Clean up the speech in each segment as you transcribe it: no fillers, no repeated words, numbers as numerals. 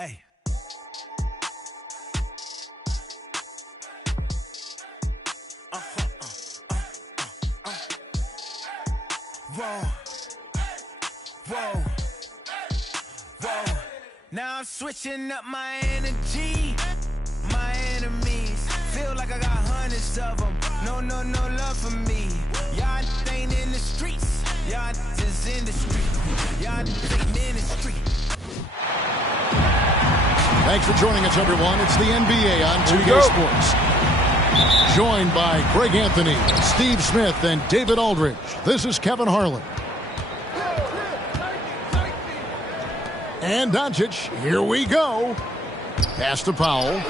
Hey. Whoa. Whoa. Whoa. Now I'm switching up my energy. My enemies feel like I got hundreds of them. No love for me. Y'all ain't in the streets. Y'all just in the street. Y'all ain't ministry. Thanks for joining us, everyone. It's the NBA on 2K Sports. Joined by Greg Anthony, Steve Smith, and David Aldridge. This is Kevin Harlan. And Doncic, here we go. Pass to Powell.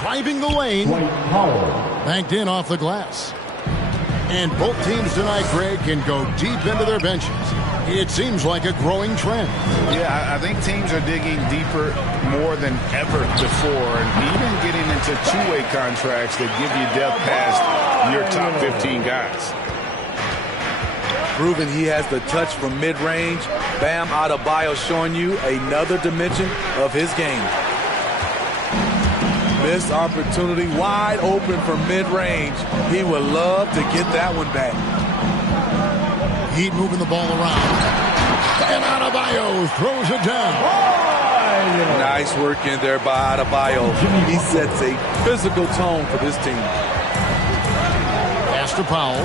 Driving the lane. Banked in off the glass. And both teams tonight, Greg, can go deep into their benches. It seems like a growing trend. Yeah, I think teams are digging deeper more than ever before, and even getting into two-way contracts that give you depth past your top 15 guys. Proving he has the touch from mid-range. Bam Adebayo showing you another dimension of his game. Missed opportunity, wide open from mid-range. He would love to get that one back. Heat moving the ball around. And Adebayo throws it down. Nice work in there by Adebayo. He sets a physical tone for this team. Pass to Powell.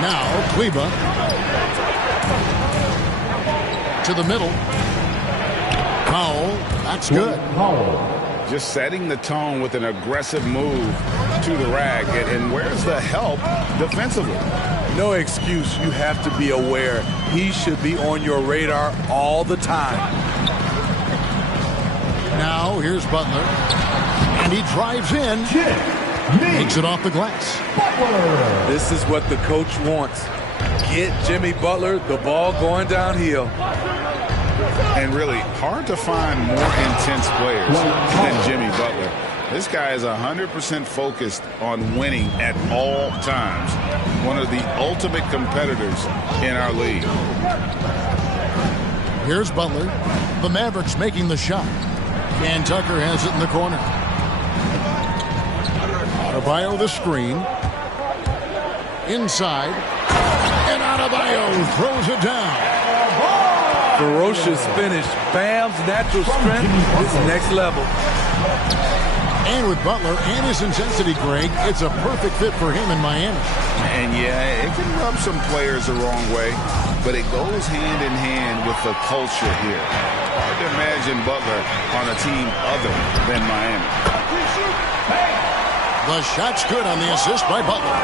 Now, Kleba. To the middle. Powell. That's good. Just setting the tone with an aggressive move to the rack. And where's the help defensively? No excuse. You have to be aware. He should be on your radar all the time. Now, here's Butler. And he drives in. Takes it off the glass. This is what the coach wants. Get Jimmy Butler the ball going downhill. And really hard to find more intense players than Jimmy Butler. This guy is 100% focused on winning at all times. One of the ultimate competitors in our league. Here's Butler. The Mavericks making the shot. And Tucker has it in the corner. Adebayo the screen. Inside. And Adebayo throws it down. Ferocious finish. Bam's natural strength is next level. And with Butler and his intensity, Greg, it's a perfect fit for him in Miami. And yeah, it can rub some players the wrong way, but it goes hand in hand with the culture here. Hard to imagine Butler on a team other than Miami. The shot's good on the assist by Butler.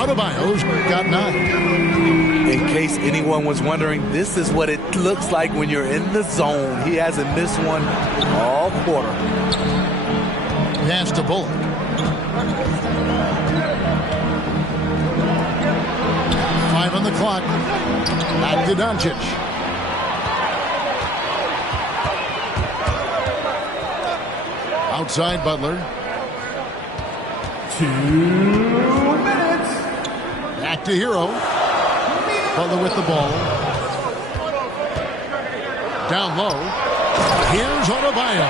Adebayo's got 9. In case anyone was wondering, this is what it looks like when you're in the zone. He hasn't missed one all quarter. Pass to Bullock. Five on the clock. Back to Doncic. Outside Butler. 2 minutes. Back to Hero. Butler with the ball. Down low. Here's Adebayo.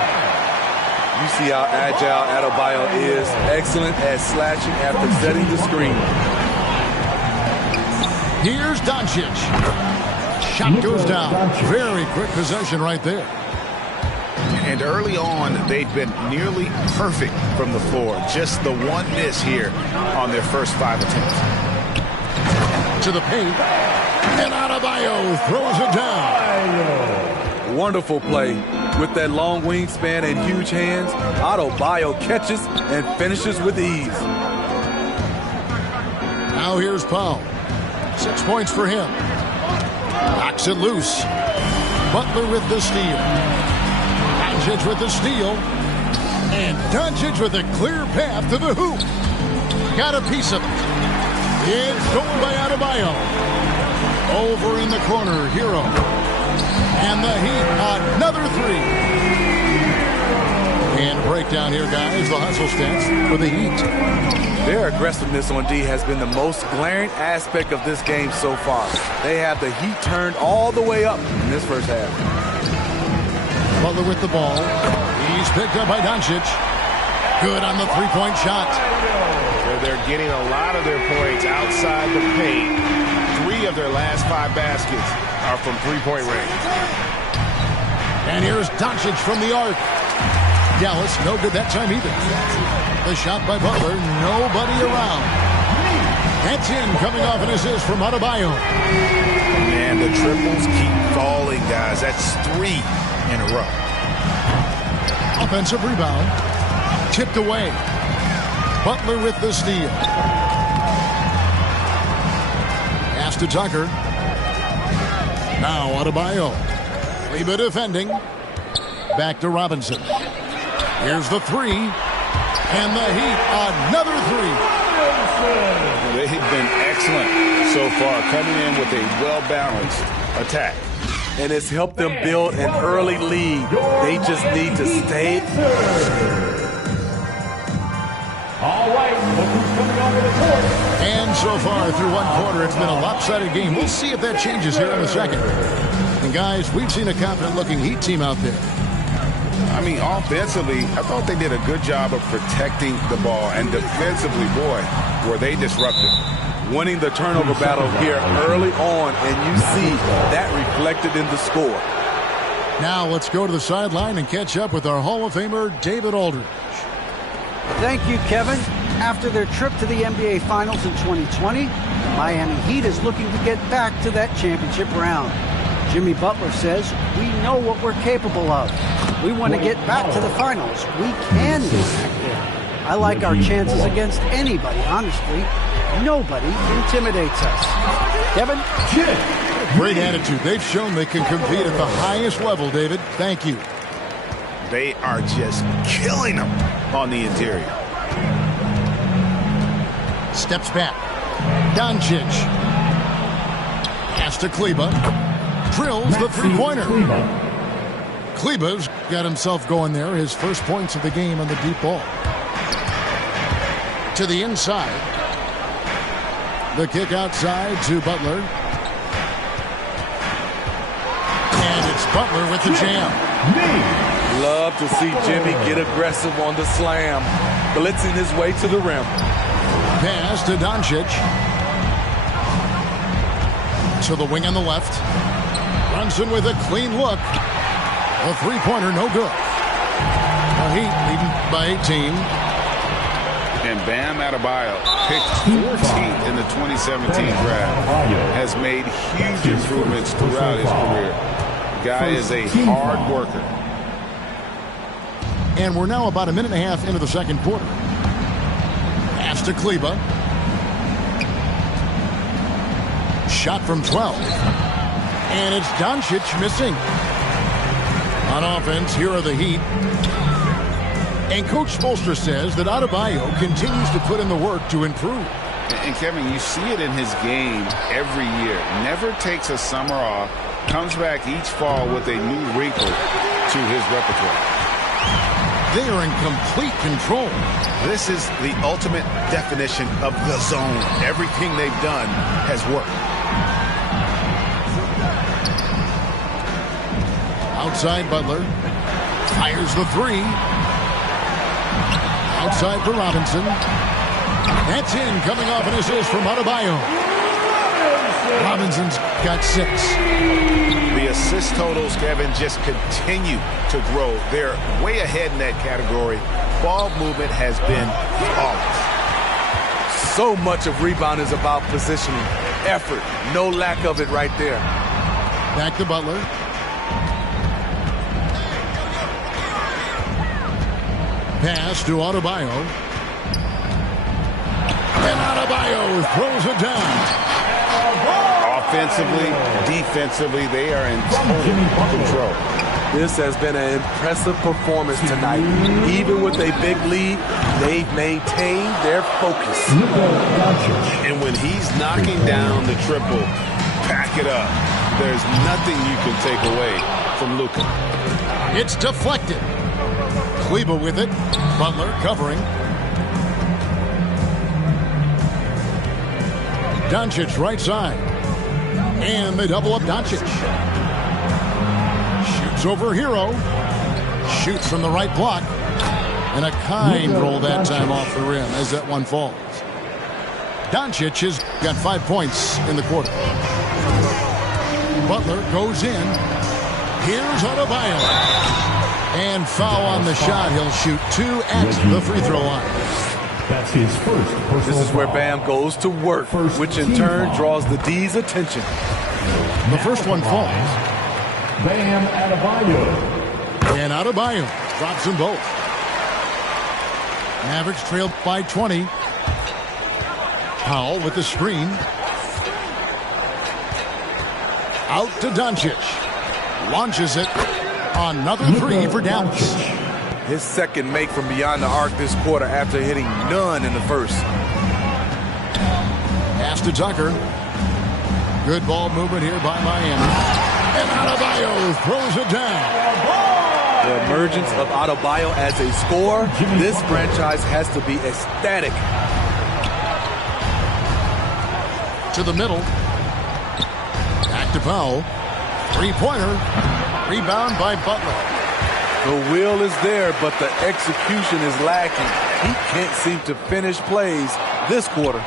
You see how agile Adebayo is. Excellent at slashing after setting the screen. Here's Doncic. Shot goes down. Very quick possession right there. And early on, they've been nearly perfect from the floor. Just the one miss here on their first 5 attempts. To the paint. And Adebayo throws it down. Wonderful play. With that long wingspan and huge hands, Adebayo catches and finishes with ease. Now here's Powell. 6 points for him. Knocks it loose. Butler with the steal. Doncic with the steal. And Doncic with a clear path to the hoop. Got a piece of it. It's stolen by Adebayo. Over in the corner, Hero. And the Heat, another 3. And breakdown here, guys. The hustle stats for the Heat. Their aggressiveness on D has been the most glaring aspect of this game so far. They have the Heat turned all the way up in this first half. Butler with the ball. He's picked up by Doncic. Good on the three-point shot. They're getting a lot of their points outside the paint. 3 of their last 5 baskets are from three-point range. And here's Doncic from the arc. Dallas, no good that time either. The shot by Butler, nobody around. That's in, coming off an assist from Adebayo. And the triples keep falling, guys. That's 3 in a row. Offensive rebound. Tipped away. Butler with the steal. Pass to Tucker. Now Adebayo. Kleba defending. Back to Robinson. Here's the 3. And the Heat, another 3. They've been excellent so far, coming in with a well-balanced attack. And it's helped them build an early lead. They just need to stay. All right, look who's coming over the court. And so far through one quarter, it's been a lopsided game. We'll see if that changes here in the second. And guys, we've seen a confident-looking Heat team out there. I mean, offensively, I thought they did a good job of protecting the ball. And defensively, boy, were they disruptive. Winning the turnover battle here early on, and you see that reflected in the score. Now let's go to the sideline and catch up with our Hall of Famer, David Aldridge. Thank you, Kevin. After their trip to the NBA Finals in 2020, the Miami Heat is looking to get back to that championship round. Jimmy Butler says, we know what we're capable of. We want to get back to the finals. We can get back there. I like our chances against anybody, honestly. Nobody intimidates us. Kevin? Great attitude. They've shown they can compete at the highest level, David. Thank you. They are just killing them on the interior. Steps back. Doncic. Pass to Kleba. Drills the three-pointer. Kleba's got himself going there. His first points of the game on the deep ball. To the inside. The kick outside to Butler. And it's Butler with the jam. Love to see Jimmy get aggressive on the slam, blitzing his way to the rim. Pass to Doncic. To the wing on the left. Brunson with a clean look. A three-pointer, no good. The Heat leading by 18. And Bam Adebayo, picked 14th in the 2017 draft, has made huge improvements throughout his career. Guy is a hard worker. And we're now about a minute and a half into the second quarter. Pass to Kleba. Shot from 12. And it's Doncic missing. On offense, here are the Heat. And Coach Spoelstra says that Adebayo continues to put in the work to improve. And Kevin, you see it in his game every year. Never takes a summer off. Comes back each fall with a new wrinkle to his repertoire. They are in complete control. This is the ultimate definition of the zone. Everything they've done has worked. Outside Butler. Fires the 3. Outside for Robinson. That's in, coming off an assist from Adebayo. Robinson's got 6. The assist totals, Kevin, just continue to grow. They're way ahead in that category. Ball movement has been flawless. So much of rebound is about positioning. Effort. No lack of it right there. Back to Butler. Pass to Adebayo. And Adebayo throws it down. Offensively, defensively, they are in total control. This has been an impressive performance tonight. Even with a big lead, they've maintained their focus. And when he's knocking down the triple, pack it up. There's nothing you can take away from Luka. It's deflected. Kleba with it. Butler covering. Doncic right side. And they double up Doncic. Shoots over Hero. Shoots from the right block. And a kind roll that time off the rim as that one falls. Doncic has got 5 points in the quarter. Butler goes in. Here's Adebayo. And foul on the shot. He'll shoot 2 at the free throw line. That's his first personal This is where foul. Bam goes to work, which in turn draws the D's attention. The first one falls. Bam Adebayo. And Adebayo drops them both. Mavericks trail by 20. Powell with the screen. Out to Doncic. Launches it. Another 3 for Dallas. His second make from beyond the arc this quarter after hitting none in the first. Pass to Tucker. Good ball movement here by Miami. And Adebayo throws it down. The emergence of Adebayo as a scorer, this franchise has to be ecstatic. To the middle. Back to Powell. 3-pointer. Rebound by Butler. The will is there, but the execution is lacking. He can't seem to finish plays this quarter.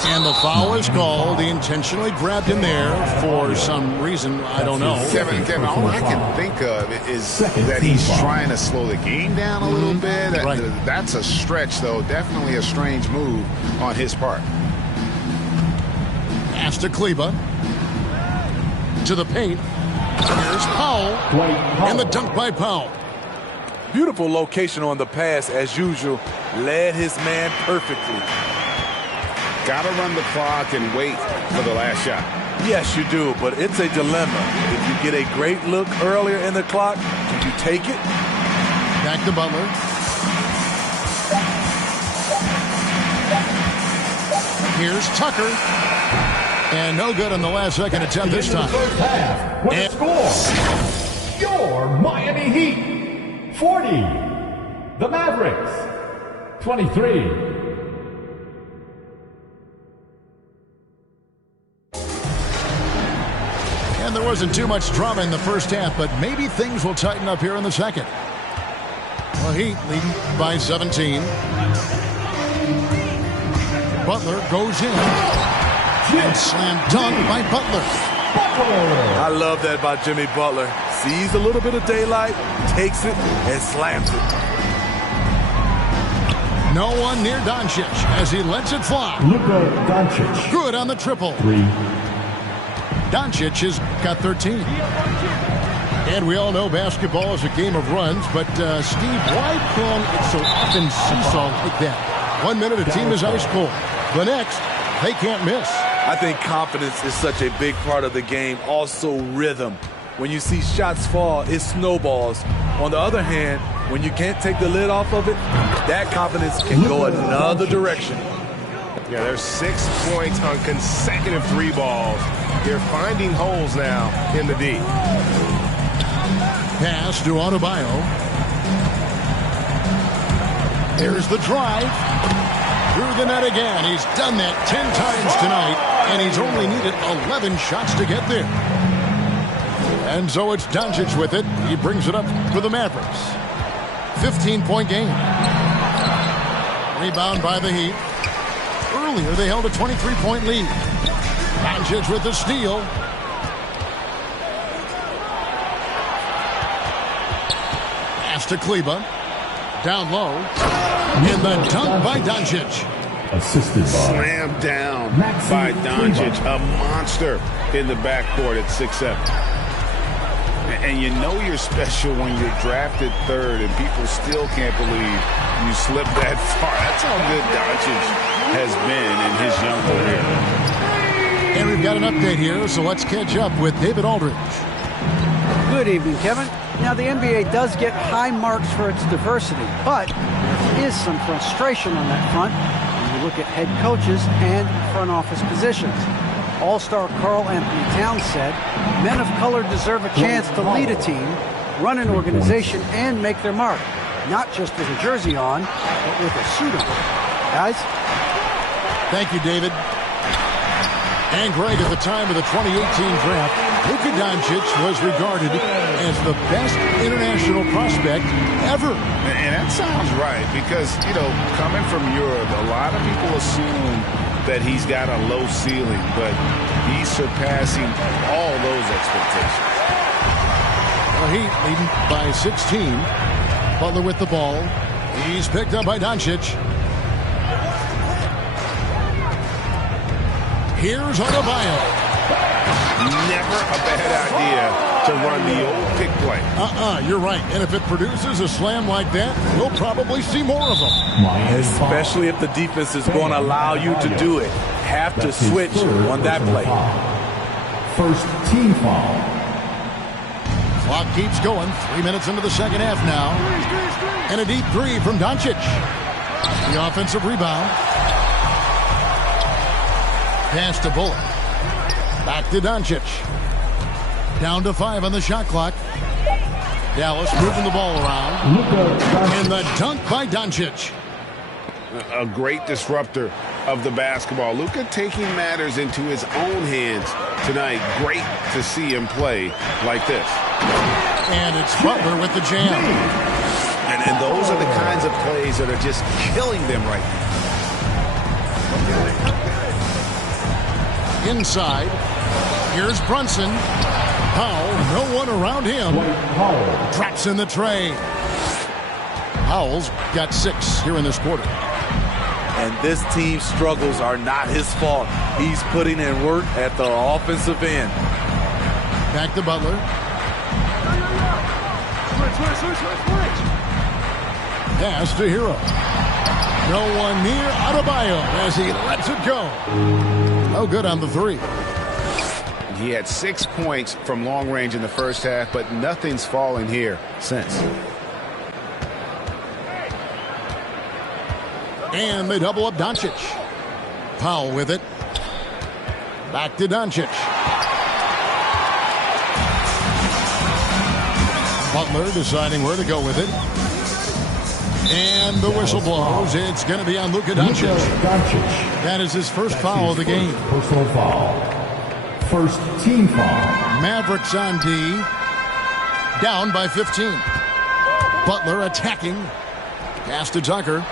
And the foul is called. He intentionally grabbed him there for some reason. I don't know. Kevin, all I can think of is that he's trying to slow the game down a little bit. Right. That's a stretch, though. Definitely a strange move on his part. Pass to Kleba. To the paint. Here's Powell. And the dunk by Powell. Beautiful location on the pass, as usual. Led his man perfectly. Got to run the clock and wait for the last shot. Yes, you do, but it's a dilemma. If you get a great look earlier in the clock, do you take it? Back to Butler. Here's Tucker. And no good on the last second attempt this time. First half. What a score. Your Miami Heat 40. The Mavericks 23. And there wasn't too much drama in the first half, but maybe things will tighten up here in the second. Well, Heat leading by 17. Butler goes in. And slam dunk by Butler. I love that about Jimmy Butler. Sees a little bit of daylight, takes it, and slams it. No one near Doncic as he lets it fly. Luka Doncic. Good on the triple. 3. Doncic has got 13. And we all know basketball is a game of runs, but Steve, why can it so often seesaw like that? 1 minute a team is ice cold. The next, they can't miss. I think confidence is such a big part of the game. Also rhythm. When you see shots fall, it snowballs. On the other hand, when you can't take the lid off of it, that confidence can go another direction. Yeah, there's 6 points on consecutive 3 balls. They're finding holes now in the D. Pass to Adebayo. There's the drive. Through the net again. He's done that 10 times tonight, and he's only needed 11 shots to get there. And so it's Doncic with it. He brings it up for the Mavericks. 15-point game. Rebound by the Heat. Earlier, they held a 23-point lead. Doncic with the steal. Pass to Kleba. Down low. And the dunk by Doncic. Assisted by Slammed down by Doncic. A monster in the backcourt at 6'7". And you know you're special when you're drafted 3rd and people still can't believe you slipped that far. That's how good Doncic has been in his young career. And we've got an update here, so let's catch up with David Aldridge. Good evening, Kevin. Now, the NBA does get high marks for its diversity, but there is some frustration on that front when you look at head coaches and front office positions. All-star Karl Anthony Towns said, men of color deserve a chance to lead a team, run an organization, and make their mark, not just with a jersey on, but with a suit on. Guys? Thank you, David. And Greg, at the time of the 2018 draft, Luka Doncic was regarded as the best international prospect ever. And that sounds right because, you know, coming from Europe, a lot of people assume that he's got a low ceiling, but he's surpassing all those expectations. The Heat leading by 16. Butler with the ball. He's picked up by Doncic. Here's Adebayo. Never a bad idea to run the old pick play. You're right. And if it produces a slam like that, we'll probably see more of them. Especially if the defense is going to allow you to do it. Have to switch on that play. First team foul. Clock keeps going. 3 minutes into the second half now. And a deep three from Doncic. The offensive rebound. Pass to Bullock. Back to Doncic. Down to 5 on the shot clock. Dallas moving the ball around. And the dunk by Doncic. A great disruptor of the basketball. Luka taking matters into his own hands tonight. Great to see him play like this. And it's Butler with the jam. And those are the kinds of plays that are just killing them right now. Inside. Here's Brunson. Powell, no one around him. Drops in the tray. Powell's got 6 here in this quarter. And this team's struggles are not his fault. He's putting in work at the offensive end. Back to Butler. Pass to Hero. No one near Adebayo as he lets it go. No good on the 3. He had 6 points from long range in the first half, but nothing's fallen here since. And they double up Doncic. Powell with it. Back to Doncic. Butler deciding where to go with it. And the whistle blows. It's going to be on Luka Doncic. That is his first foul of the game. Personal foul. First team foul. Mavericks on D. Down by 15. Butler attacking. Pass to Tucker.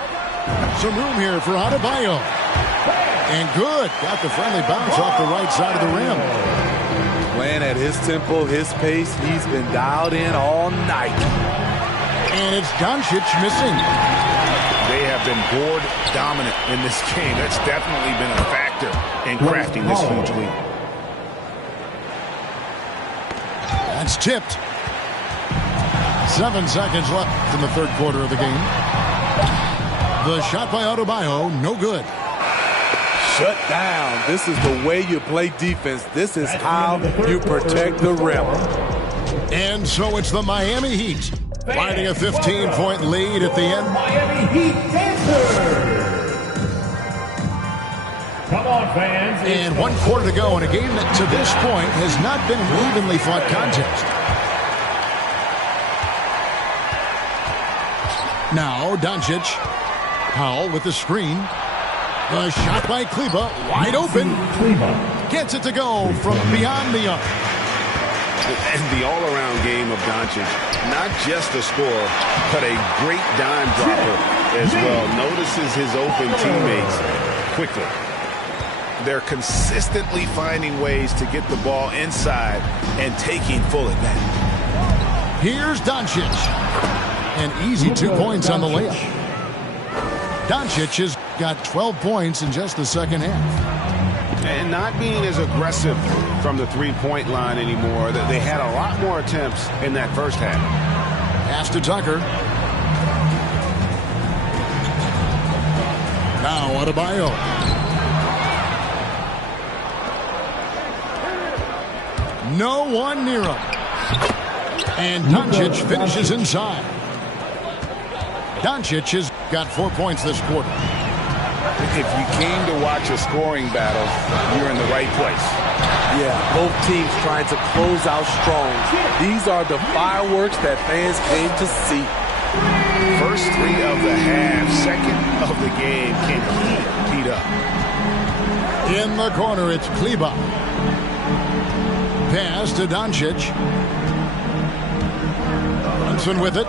Some room here for Adebayo. And good. Got the friendly bounce off the right side of the rim. Playing at his tempo, his pace. He's been dialed in all night. And it's Doncic missing. They have been board dominant in this game. That's definitely been a factor in crafting this huge lead. That's tipped. 7 seconds left in the third quarter of the game. The shot by Adebayo, no good. Shut down. This is the way you play defense. This is how you protect the rim. And so it's the Miami Heat finding a 15-point lead at the end. Miami Heat Panthers. Come on, fans. And 1 quarter to go in a game that to this point has not been an evenly fought contest. Now Doncic. Powell with the screen. The shot by Kleba, wide open. Gets it to go from beyond the arc. And the all-around game of Doncic, not just a scorer, but a great dime dropper as well. Notices his open teammates quickly. They're consistently finding ways to get the ball inside and taking full advantage. Here's Doncic. An easy 2 points on the layup. Doncic has got 12 points in just the second half. And not being as aggressive from the three-point line anymore. They had a lot more attempts in that first half. Pass to Tucker. Now Adebayo. No one near him. And Doncic finishes inside. Doncic has got 4 points this quarter. If you came to watch a scoring battle, you're in the right place. Yeah, both teams trying to close out strong. These are the fireworks that fans came to see. First 3 of the half, second of the game. Can he heat up? In the corner, it's Kleba. Pass to Doncic. Brunson with it.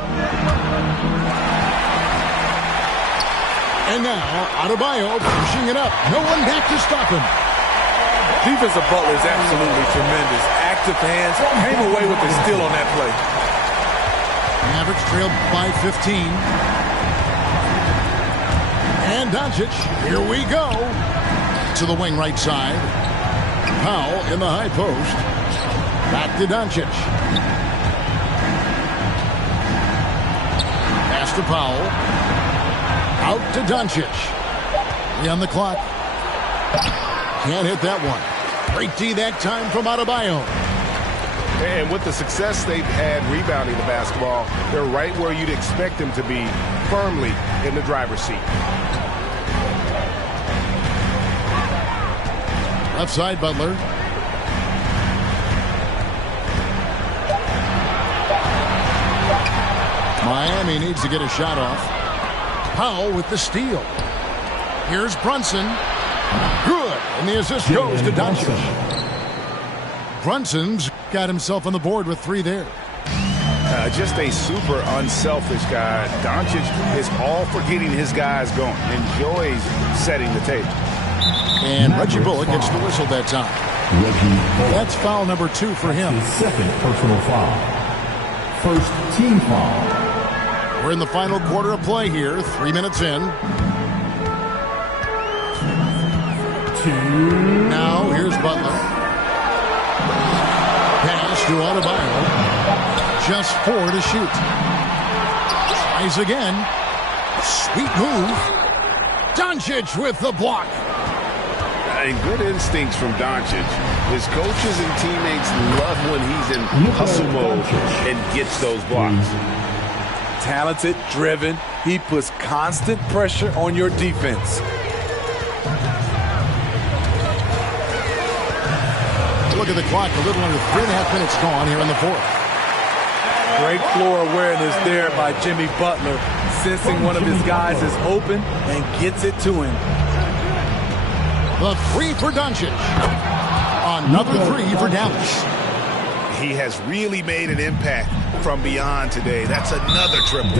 And now, Adebayo pushing it up. No one back to stop him. Defense of Butler is absolutely tremendous. Active hands, came away with the steal on that play. Mavericks trailed by 15. And Doncic, here we go. To the wing right side. Powell in the high post. Back to Doncic. Pass to Powell. Out to Doncic. 3 on the clock. Can't hit that one. Great D that time from Adebayo. And with the success they've had rebounding the basketball, they're right where you'd expect them to be, firmly in the driver's seat. Left side, Butler. Miami needs to get a shot off. Powell with the steal. Here's Brunson. Good. And the assist goes to Doncic. Brunson's got himself on the board with 3 there. Just a super unselfish guy. Doncic is all for getting his guys going. Enjoys setting the table. And Reggie Bullock gets the whistle that time. That's foul number 2 for him. His second personal foul. First team foul. We're in the final quarter of play here. 3 minutes in. Now here's Butler. Pass to Adebayo. Just 4 to shoot. Tries again. Sweet move. Doncic with the block. And good instincts from Doncic. His coaches and teammates love when he's in hustle mode and gets those blocks. Talented, driven. He puts constant pressure on your defense. Look at the clock. A little under 3.5 minutes gone here in the fourth. Great floor awareness there by Jimmy Butler, sensing one of his guys is open and gets it to him. The 3 for Doncic. Another 3 for Dallas. He has really made an impact from beyond today. That's another triple.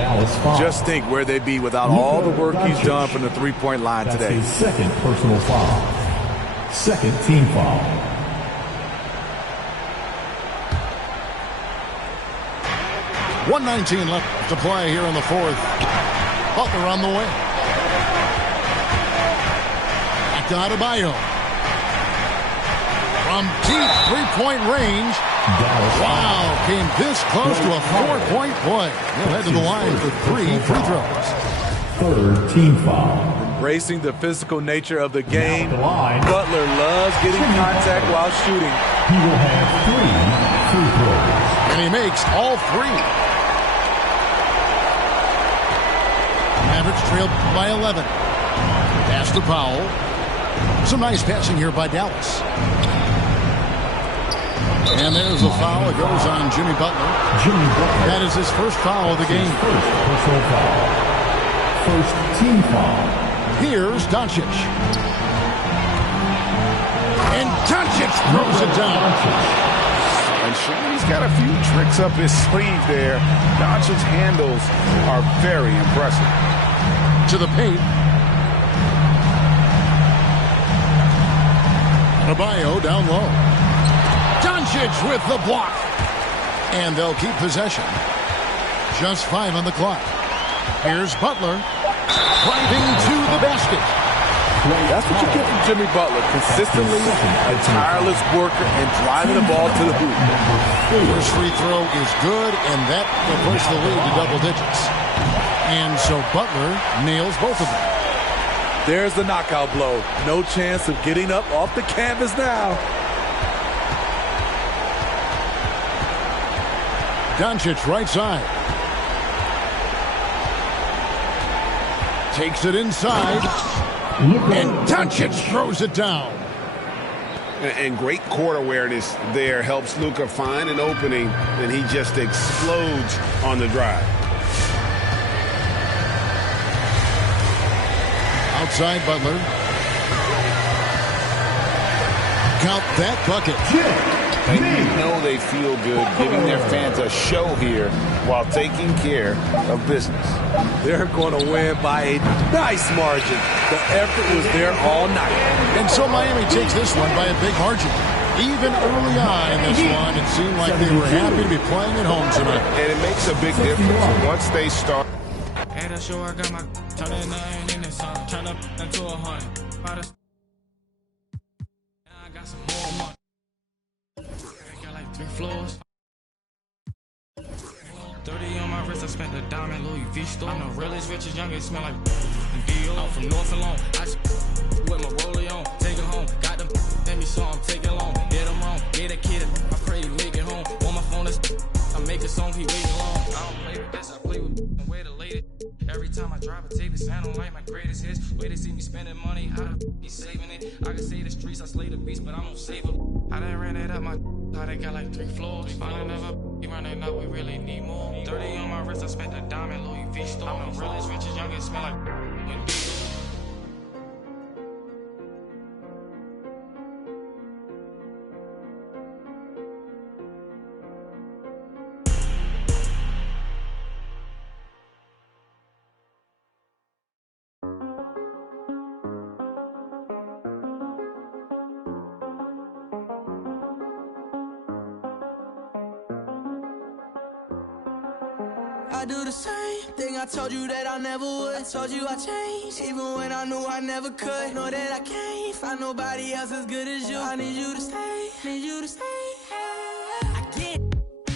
Just think where they'd be without all the work he's done from the three-point line today. That's his second personal foul. Second team foul. .119 left to play here in the fourth. Butler on the way. Back to Adebayo. From deep three-point range. Wow, came this close to a 4-point play. He'll head to the line for 3 free throws. Third team foul. Embracing the physical nature of the game, Butler loves getting contact while shooting. He will have 3 free throws. And he makes all 3. Mavericks trail by 11. Pass to Powell. Some nice passing here by Dallas. And there's a foul. It goes on Jimmy Butler. That is his first foul of the game. First personal foul. First team foul. Here's Doncic. And Doncic throws it down. And sure, he's got a few tricks up his sleeve there. Doncic's handles are very impressive. To the paint. Adebayo down low. Doncic with the block. And they'll keep possession. Just 5 on the clock. Here's Butler. Driving to the basket. That's what you get from Jimmy Butler. Consistently a tireless worker and driving the ball to the hoop. First free throw is good, and that will push the lead to double digits. And so Butler nails both of them. There's the knockout blow. No chance of getting up off the canvas now. Doncic right side. Takes it inside. And Doncic throws it down. And great court awareness there helps Luka find an opening, and he just explodes on the drive. Outside Butler. Count that bucket. And you know they feel good giving their fans a show here while taking care of business. They're going to win by a nice margin. The effort was there all night. And so Miami takes this one by a big margin. Even early on in this one, it seemed like they were happy to be playing at home tonight. And it makes a big difference once they start. At a show, I got my turning nothing in the sun. Turn up into 100. Now I got some more money. Got like 3 floors. 30 on my wrist, I spent the diamond Louis V store. I'm the realest, richest, youngest, smell like Dior. I'm from North Alone. I just with my rollie on, take it home. Got them, let me so I'm taking long. Hit them wrong, get a kid, I pray to make it home. On my phone, I make a song, he waiting long. I don't play with this, I play with and way to late it. Every time I drop a tape, it sound like my greatest hits. Way they see me spending money, how the be saving it. I can say the streets, I slay the beast, but I'm gonna save them. I done ran it up my, how they got like 3 floors. Finally never be running up, we really need more. 30 on my wrist, I spent the diamond Louis V store. I'm the realest, richest, youngest, smell like when I do the same thing I told you that I never would. I told you I changed, even when I knew I never could. Know that I can't find nobody else as good as you. I need you to stay, need you to stay. I get,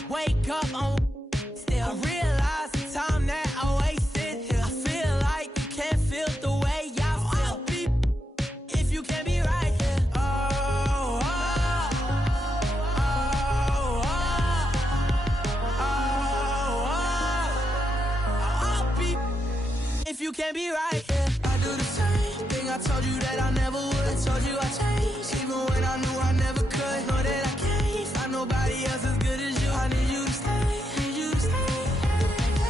wake up on, still I realize the time that I wasted here. I feel like you can't feel the way I feel. I'll be if you can't be right here. If you can't be right, yeah. I do the same thing I told you that I never would. I told you I changed, even when I knew I never could. Know that I can't find nobody else as good as you. I need you to stay, need you to stay.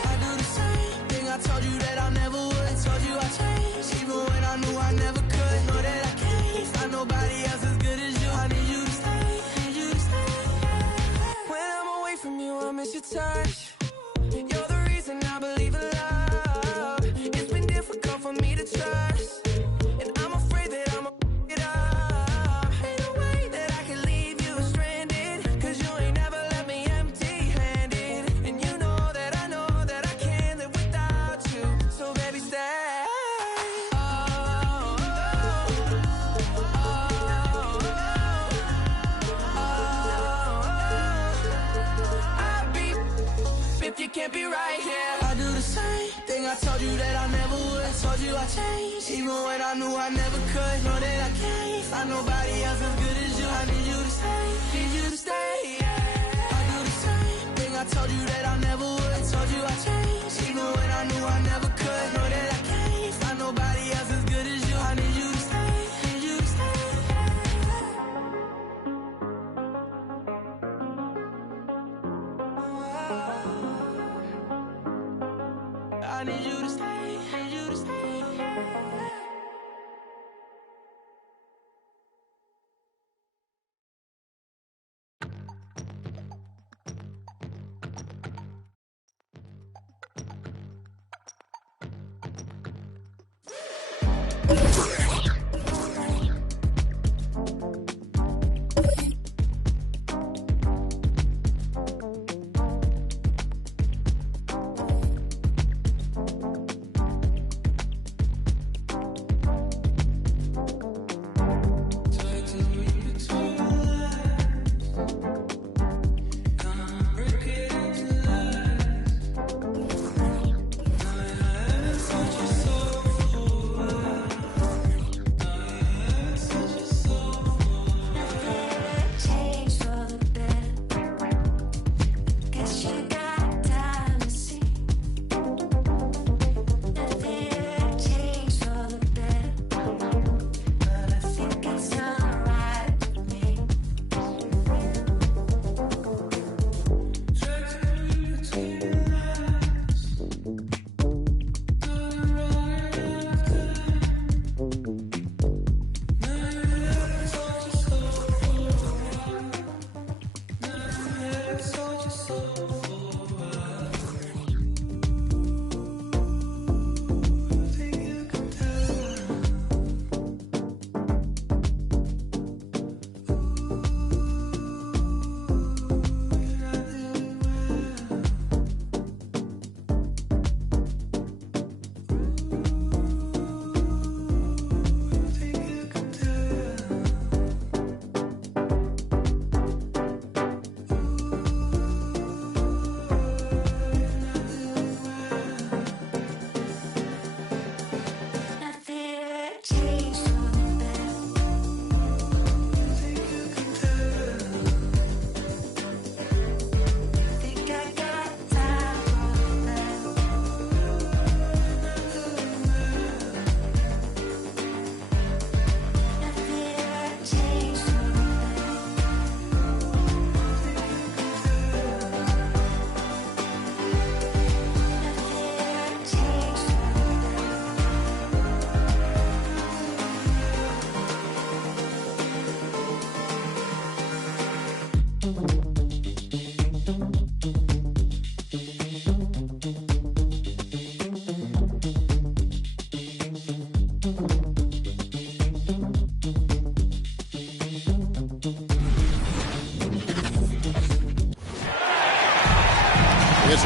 I do the same thing I told you that I never would. I told you I changed, even when I knew I never could. Know that I can't find nobody else as good as you. I need you to stay, need you to stay. When I'm away from you, I miss your touch. You're the reason I believe in love. For me to trust, and I'm afraid that I'ma f it up. Ain't no way that I can leave you stranded, cause you ain't never left me empty-handed. And you know that I can't live without you. So baby, stay. I'll be if you can't be right here. I do the same thing I told you that I never would. Told you I changed, even when I knew I never could. Know that I can't find nobody else as good as you. I need you to stay, need you to stay. Yeah. I do the same thing I told you that I never would. I told you I changed, even when I knew I never could. Know that I can't find nobody else as good as you. I need you to stay, need you to stay. I need you to stay, need you to stay.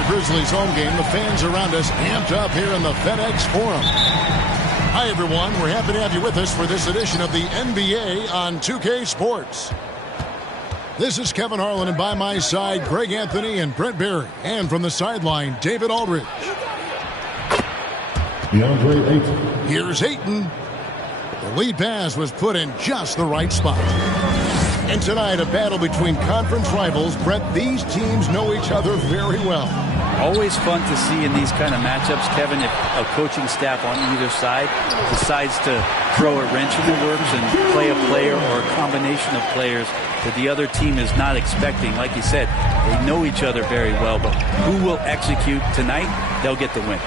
Grizzlies home game. The fans around us amped up here in the FedEx Forum. Hi, everyone. We're happy to have you with us for this edition of the NBA on 2K Sports. This is Kevin Harlan, and by my side, Greg Anthony and Brent Barry. And from the sideline, David Aldridge. Here's Ayton. The lead pass was put in just the right spot. And tonight, a battle between conference rivals. Brent, these teams know each other very well. Always fun to see in these kind of matchups, Kevin, if a coaching staff on either side decides to throw a wrench in the works and play a player or a combination of players that the other team is not expecting. Like you said, they know each other very well, but who will execute tonight, they'll get the win.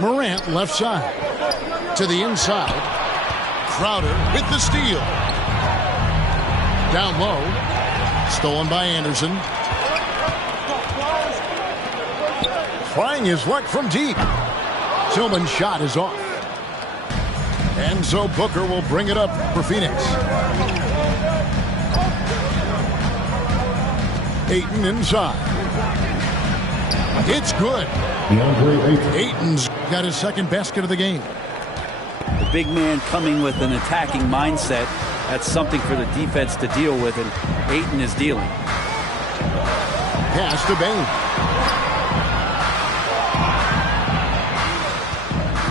Morant left side. To the inside. Crowder with the steal. Down low. Stolen by Anderson. Trying his luck from deep. Tillman's shot is off. And so Booker will bring it up for Phoenix. Ayton inside. It's good. Ayton's got his second basket of the game. The big man coming with an attacking mindset. That's something for the defense to deal with, and Ayton is dealing. Pass to Bain.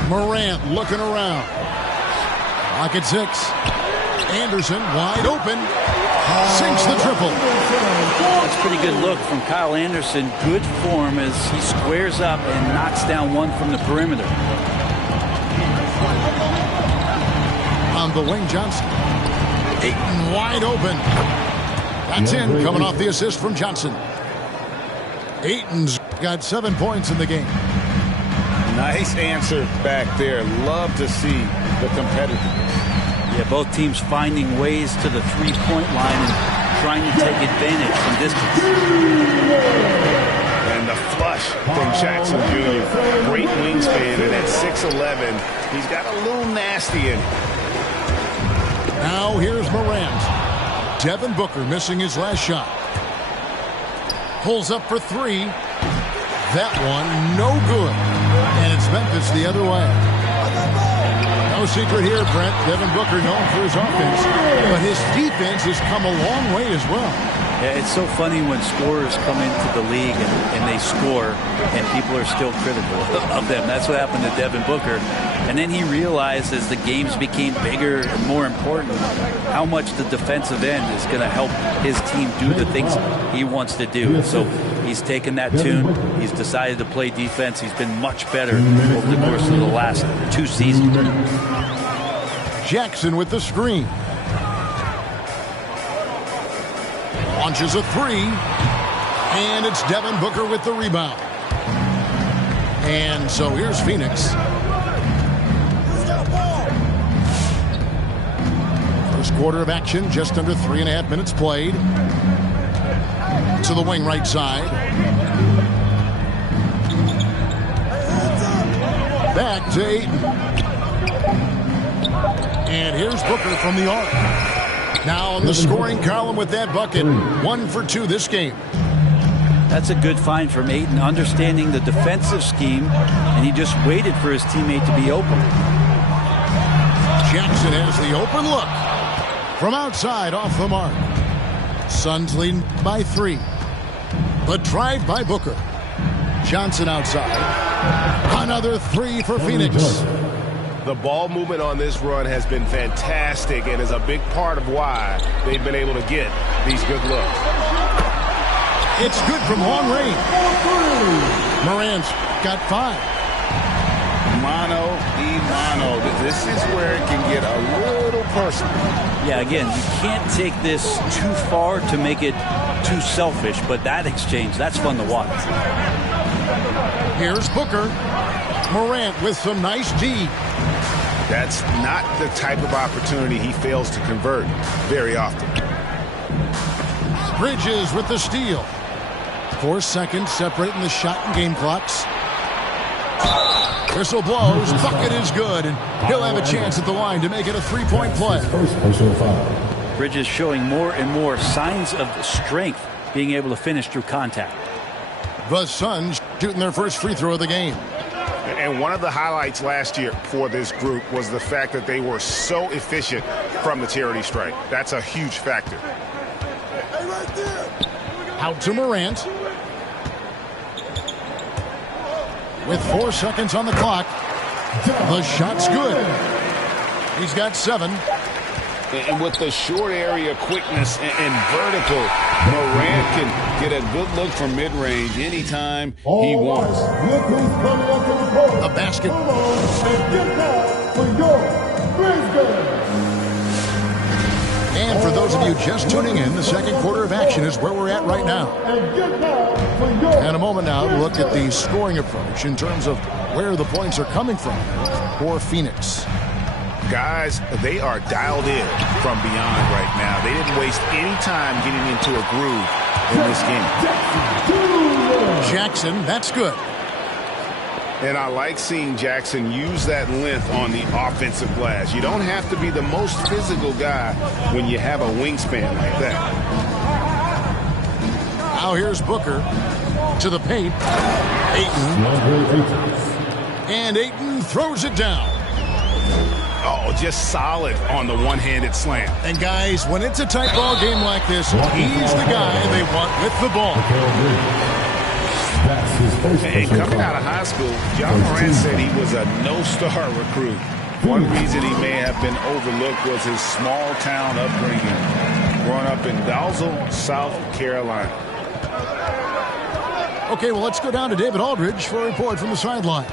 Morant looking around. Lock at 6. Anderson wide open. Sinks the triple. That's a pretty good look from Kyle Anderson. Good form as he squares up and knocks down one from the perimeter. On the wing, Johnson. Ayton wide open. That's in, coming off the assist from Johnson. Ayton's got 7 points in the game. Nice answer back there. Love to see the competitiveness. Yeah, both teams finding ways to the three-point line and trying to take advantage from distance. And the flush from Jackson Jr. Great wingspan, and at 6'11", he's got a little nasty in it. Now here's Morant. Devin Booker missing his last shot. Pulls up for 3. That one no good. And it's Memphis the other way. No secret here, Brent. Devin Booker known for his offense, but his defense has come a long way as well. Yeah, it's so funny when scorers come into the league and they score and people are still critical of them. That's what happened to Devin Booker. And then he realized as the games became bigger and more important how much the defensive end is going to help his team do the things he wants to do. So he's taken that tune. He's decided to play defense. He's been much better over the course of the last 2 seasons. Jackson with the screen. Launches a 3. And it's Devin Booker with the rebound. And so here's Phoenix. First quarter of action, just under 3.5 minutes played. To the wing right side. Back to Ayton. And here's Booker from the arc. Now on the scoring column with that bucket. 1 for 2 this game. That's a good find from Ayton, understanding the defensive scheme, and he just waited for his teammate to be open. Jackson has the open look. From outside, off the mark. Suns leading by 3. The drive by Booker. Johnson outside. Another 3 for Phoenix. The ball movement on this run has been fantastic and is a big part of why they've been able to get these good looks. It's good from long range. Morant's got 5. Mano y mano. This is where it can get a little personal. Yeah, again, you can't take this too far to make it too selfish, but that exchange, that's fun to watch. Here's Booker. Morant with some nice D. That's not the type of opportunity he fails to convert very often. Bridges with the steal. 4 seconds separating the shot and game clocks. Whistle blows. Bucket is good, and he'll have a chance at the line to make it a 3-point play. Bridges showing more and more signs of strength, being able to finish through contact. The Suns shooting their first free throw of the game. And one of the highlights last year for this group was the fact that they were so efficient from the charity stripe. That's a huge factor. Out to Morant. With 4 seconds on the clock. The shot's good. He's got 7. And with the short area quickness and vertical, Morant can get a good look from mid-range anytime he wants. A basket. And for those of you just tuning in, the second quarter of action is where we're at right now. And a moment now to look at the scoring approach in terms of where the points are coming from for Phoenix. Guys, they are dialed in from beyond right now. They didn't waste any time getting into a groove in this game. Jackson, that's good. And I like seeing Jackson use that length on the offensive glass. You don't have to be the most physical guy when you have a wingspan like that. Now here's Booker to the paint. Ayton. And Ayton throws it down. Oh, just solid on the one-handed slam. And guys, when it's a tight ball game like this, he's the guy they want with the ball. And coming out of high school, John Morant said he was a no-star recruit. One reason he may have been overlooked was his small-town upbringing, growing up in Dalzell, South Carolina. Okay, well, let's go down to David Aldridge for a report from the sideline.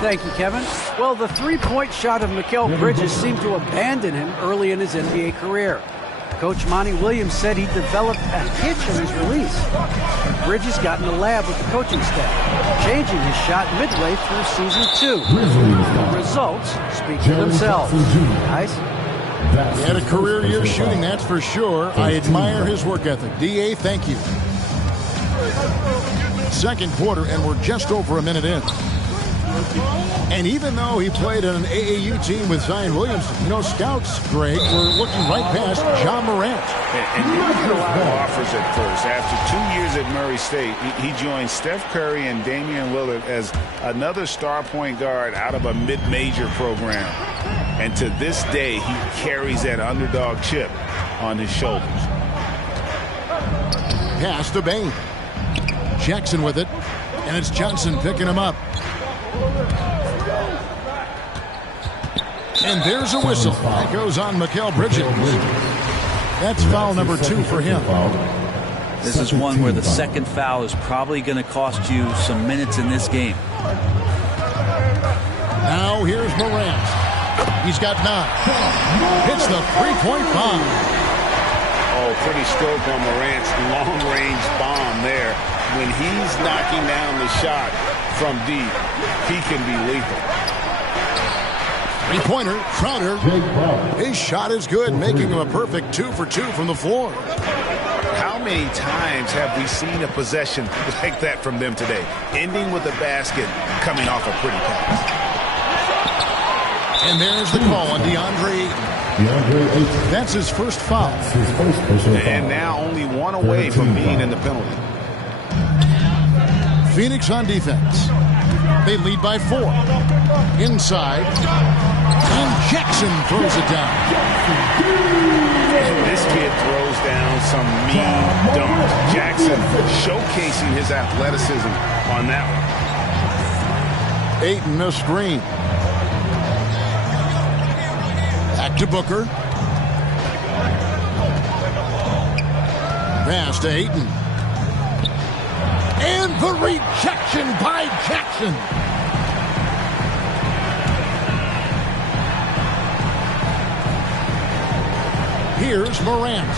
Thank you, Kevin. Well, the three-point shot of Mikal Bridges seemed to abandon him early in his NBA career. Coach Monty Williams said he developed a hitch in his release. Bridges got in the lab with the coaching staff, changing his shot midway through season 2. The results speak for themselves. Guys? He had a career year shooting, that's for sure. I admire his work ethic. D.A., thank you. Second quarter, and we're just over a minute in. And even though he played on an AAU team with Zion Williamson, you know, scouts, Greg, were looking right past John Morant. And he didn't get a lot of offers at first. After 2 years at Murray State, he joined Steph Curry and Damian Lillard as another star point guard out of a mid-major program. And to this day, he carries that underdog chip on his shoulders. Pass to Bain. Jackson with it, and it's Johnson picking him up. And there's a whistle. That goes on Mikal Bridges. That's foul number 2 for him. This is one where the second foul is probably going to cost you some minutes in this game. Now here's Morant. He's got 9. Hits the three-point bomb. Oh, pretty stroke on Morant's long-range bomb there. When he's knocking down the shot from deep, he can be lethal. Three-pointer, Crowder. His shot is good, making him a perfect 2 for 2 from the floor. How many times have we seen a possession like that from them today? Ending with a basket, coming off a pretty pass. And there's the call on DeAndre Ayton. That's his first foul. And now only one away from being in the penalty. Phoenix on defense. They lead by 4. Inside. And Jackson throws it down. And this kid throws down some mean dunks. Jackson showcasing his athleticism on that one. Ayton a screen. Back to Booker. Pass to Ayton. And the rejection by Jackson. Here's Morant.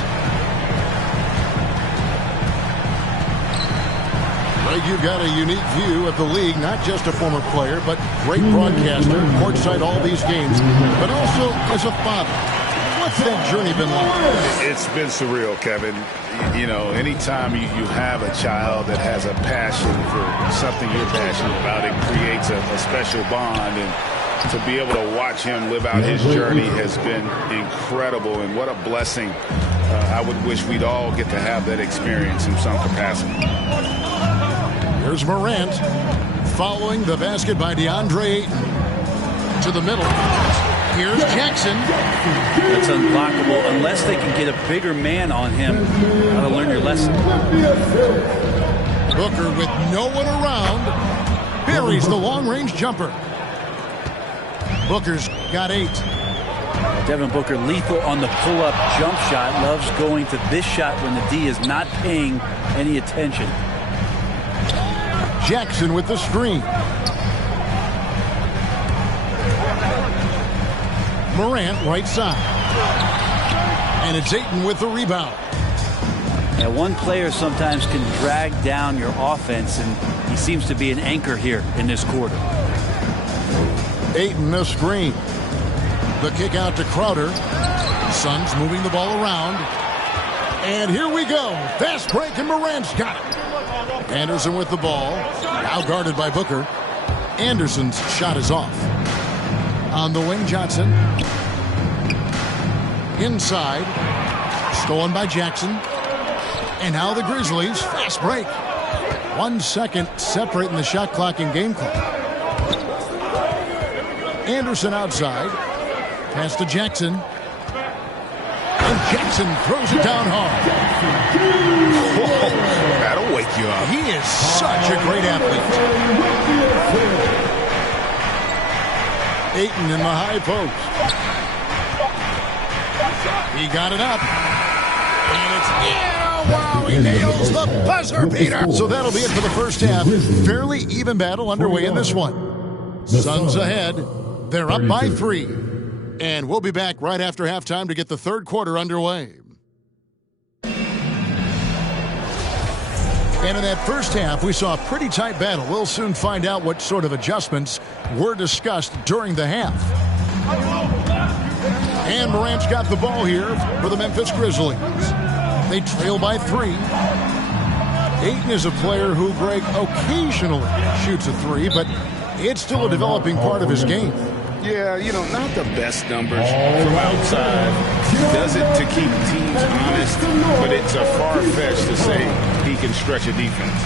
Greg, you've got a unique view of the league, not just a former player, but great broadcaster, courtside all these games, but also as a father. What's that journey been like? It's been surreal, Kevin. You know, anytime you have a child that has a passion for something you're passionate about, it creates a special bond. And to be able to watch him live out his journey has been incredible, and what a blessing. I would wish we'd all get to have that experience in some capacity. Here's Morant following the basket by DeAndre Ayton. To the middle. Here's Jackson. That's unblockable unless they can get a bigger man on him. How to learn your lesson. Booker with no one around. Buries the long-range jumper. Booker's got 8. Devin Booker lethal on the pull-up jump shot. Loves going to this shot when the D is not paying any attention. Jackson with the screen. Morant right side. And it's Ayton with the rebound. Yeah, one player sometimes can drag down your offense, and he seems to be an anchor here in this quarter. Ayton the screen. The kick out to Crowder. Suns moving the ball around. And here we go. Fast break, and Morant's got it. Anderson with the ball. Now guarded by Booker. Anderson's shot is off. On the wing, Johnson. Inside. Stolen by Jackson. And now the Grizzlies. Fast break. 1 second separating the shot clock and game clock. Anderson outside. Pass to Jackson. And Jackson throws it down hard. Whoa, that'll wake you up. He is such a great athlete. Ayton in the high post. He got it up. And it's wow, he nails the buzzer beater. So that'll be it for the first half. Fairly even battle underway in this one. Suns ahead. They're up by 3. And we'll be back right after halftime to get the third quarter underway. And in that first half, we saw a pretty tight battle. We'll soon find out what sort of adjustments were discussed during the half. And Morant's got the ball here for the Memphis Grizzlies. They trail by 3. Ayton is a player who, Greg, occasionally shoots a 3, but it's still a developing part of his game. Yeah, you know, not the best numbers from outside. Does it to keep teams honest, but it's a far-fetch to say he can stretch a defense.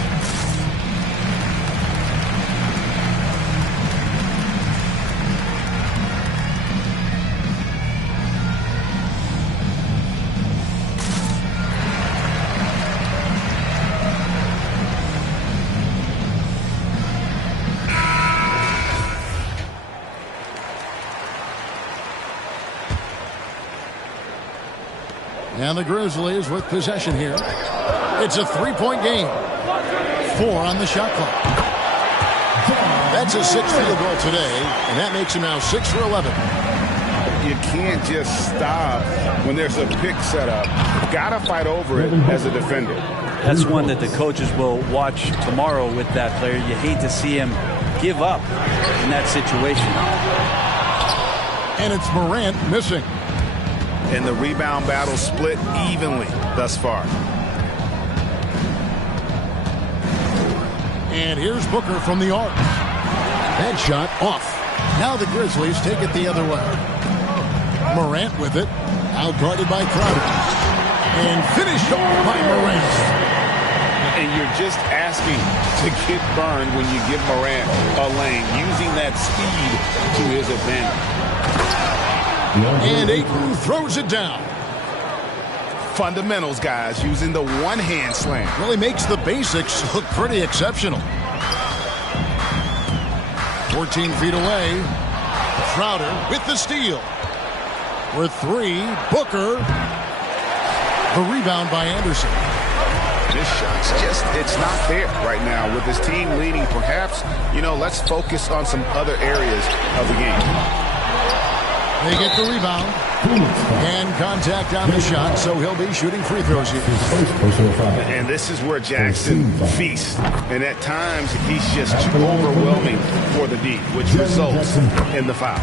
And the Grizzlies with possession here. It's a 3-point game. 4 on the shot clock. That's a 6th field goal today, and that makes him now 6 for 11. You can't just stop when there's a pick set up. Gotta fight over it as a defender. That's one that the coaches will watch tomorrow with that player. You hate to see him give up in that situation. And it's Morant missing. And the rebound battle split evenly thus far. And here's Booker from the arc. That shot off. Now the Grizzlies take it the other way. Morant with it. Out guarded by Crowder. And finished off by Morant. And you're just asking to get burned when you give Morant a lane, using that speed to his advantage. And Ayton throws it down. Fundamentals, guys, using the one-hand slam. Really makes the basics look pretty exceptional. 14 feet away. Crowder with the steal. For 3, Booker. The rebound by Anderson. This shot's just, it's not there right now with his team leading. Perhaps, you know, let's focus on some other areas of the game. They get the rebound. And contact on the shot, so he'll be shooting free throws here. And this is where Jackson feasts. And at times, he's just overwhelming for the D, which results in the foul.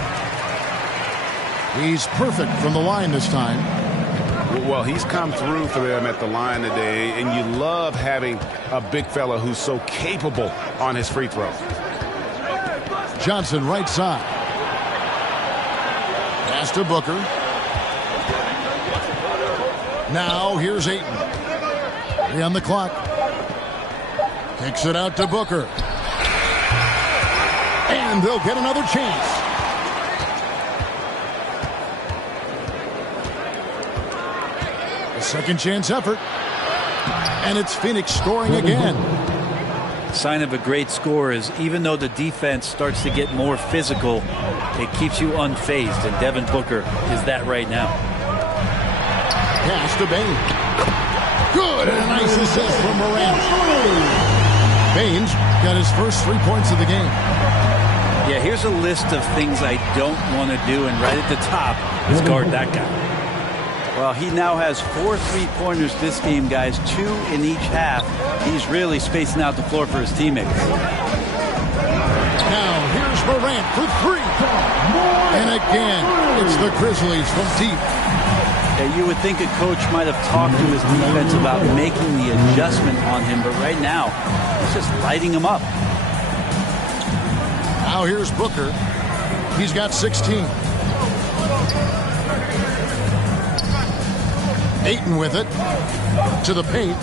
He's perfect from the line this time. Well, he's come through for them at the line today, and you love having a big fella who's so capable on his free throw. Johnson right side. Pass to Booker. Now here's Ayton. 3 on the clock. Kicks it out to Booker. And they'll get another chance. A second chance effort. And it's Phoenix scoring again. Sign of a great score is even though the defense starts to get more physical, it keeps you unfazed, and Devin Booker is that right now. Pass to Bain. Good, and a nice assist from Morant. Baines got his first 3 points of the game. Yeah, here's a list of things I don't want to do, and right at the top is guard that guy. Well, he now has 4 3-pointers this game, guys, 2 in each half. He's really spacing out the floor for his teammates. Now, here's Morant for 3. And again, it's the Grizzlies from deep. Yeah, you would think a coach might have talked to his defense about making the adjustment on him, but right now, he's just lighting him up. Now here's Booker. He's got 16. Ayton with it to the paint.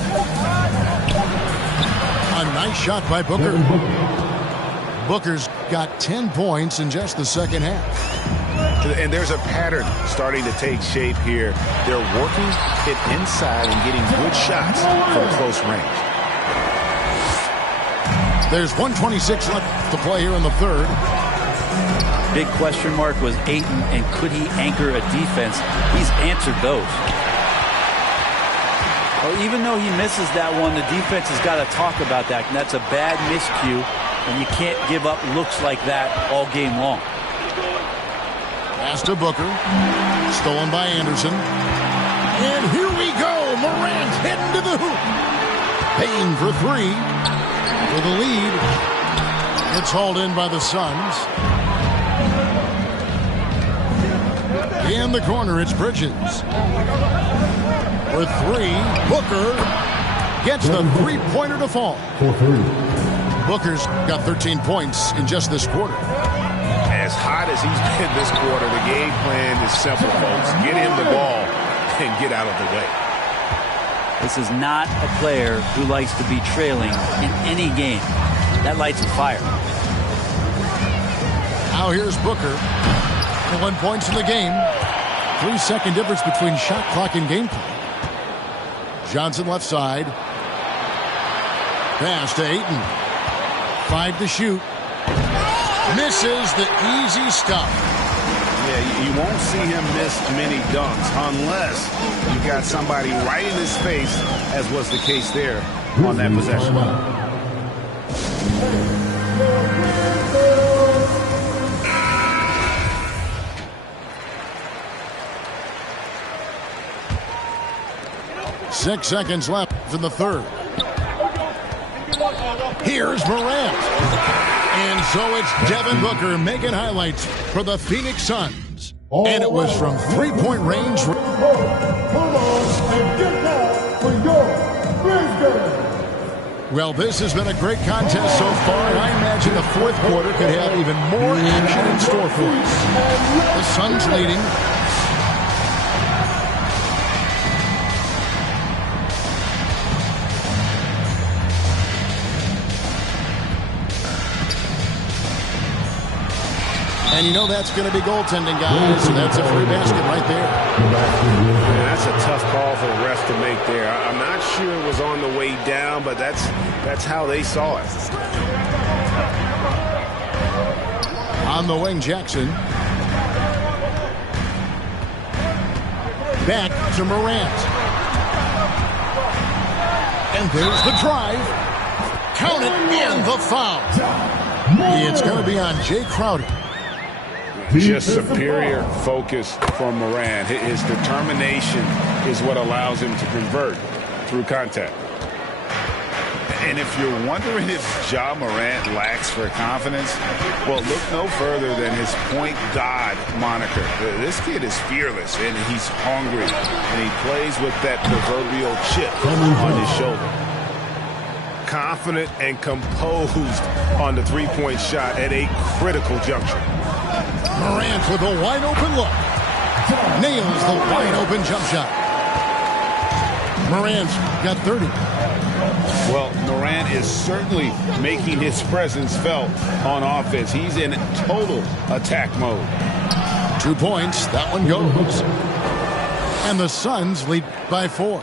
A nice shot by Booker. Booker's got 10 points in just the second half. And there's a pattern starting to take shape here. They're working it inside and getting good shots from close range. There's 1:26 left to play here in the third. Big question mark was Ayton, and could he anchor a defense? He's answered those. Well, even though he misses that one, the defense has got to talk about that. And that's a bad miscue, and you can't give up looks like that all game long. Pass to Booker. Stolen by Anderson. And here we go. Morant heading to the hoop. Payne for 3. For the lead. It's hauled in by the Suns. In the corner, it's Bridges. For 3, Booker gets the 3-pointer to fall. Booker's got 13 points in just this quarter. As hot as he's been this quarter, the game plan is simple, folks. Get him the ball and get out of the way. This is not a player who likes to be trailing in any game. That lights a fire. Now here's Booker. 1 points in the game. 3-second difference between shot clock and game clock. Johnson left side. Pass to Ayton. 5 to shoot. Misses the easy stuff. Yeah, you won't see him miss many dunks unless you've got somebody right in his face, as was the case there on that possession. 6 seconds left in the third. Here's Morant. And so it's Devin Booker making highlights for the Phoenix Suns. And it was from 3-point range. Well, this has been a great contest so far, and I imagine the fourth quarter could have even more action in store for us. The Suns leading. And you know that's going to be goaltending, guys. So that's a free basket right there. And that's a tough call for the refs to make there. I'm not sure it was on the way down, but that's how they saw it. On the wing, Jackson. Back to Morant. And there's the drive. Count it, and the foul. It's going to be on Jay Crowder. Just superior focus from Morant. His determination is what allows him to convert through contact. And if you're wondering if Ja Morant lacks for confidence, well, look no further than his point God moniker. This kid is fearless, and he's hungry, and he plays with that proverbial chip on his shoulder. Confident and composed on the three-point shot at a critical juncture. Morant with a wide-open look. Nails the wide open jump shot. Morant's got 30. Well, Morant is certainly making his presence felt on offense. He's in total attack mode. 2 points. That one goes. And the Suns lead by 4.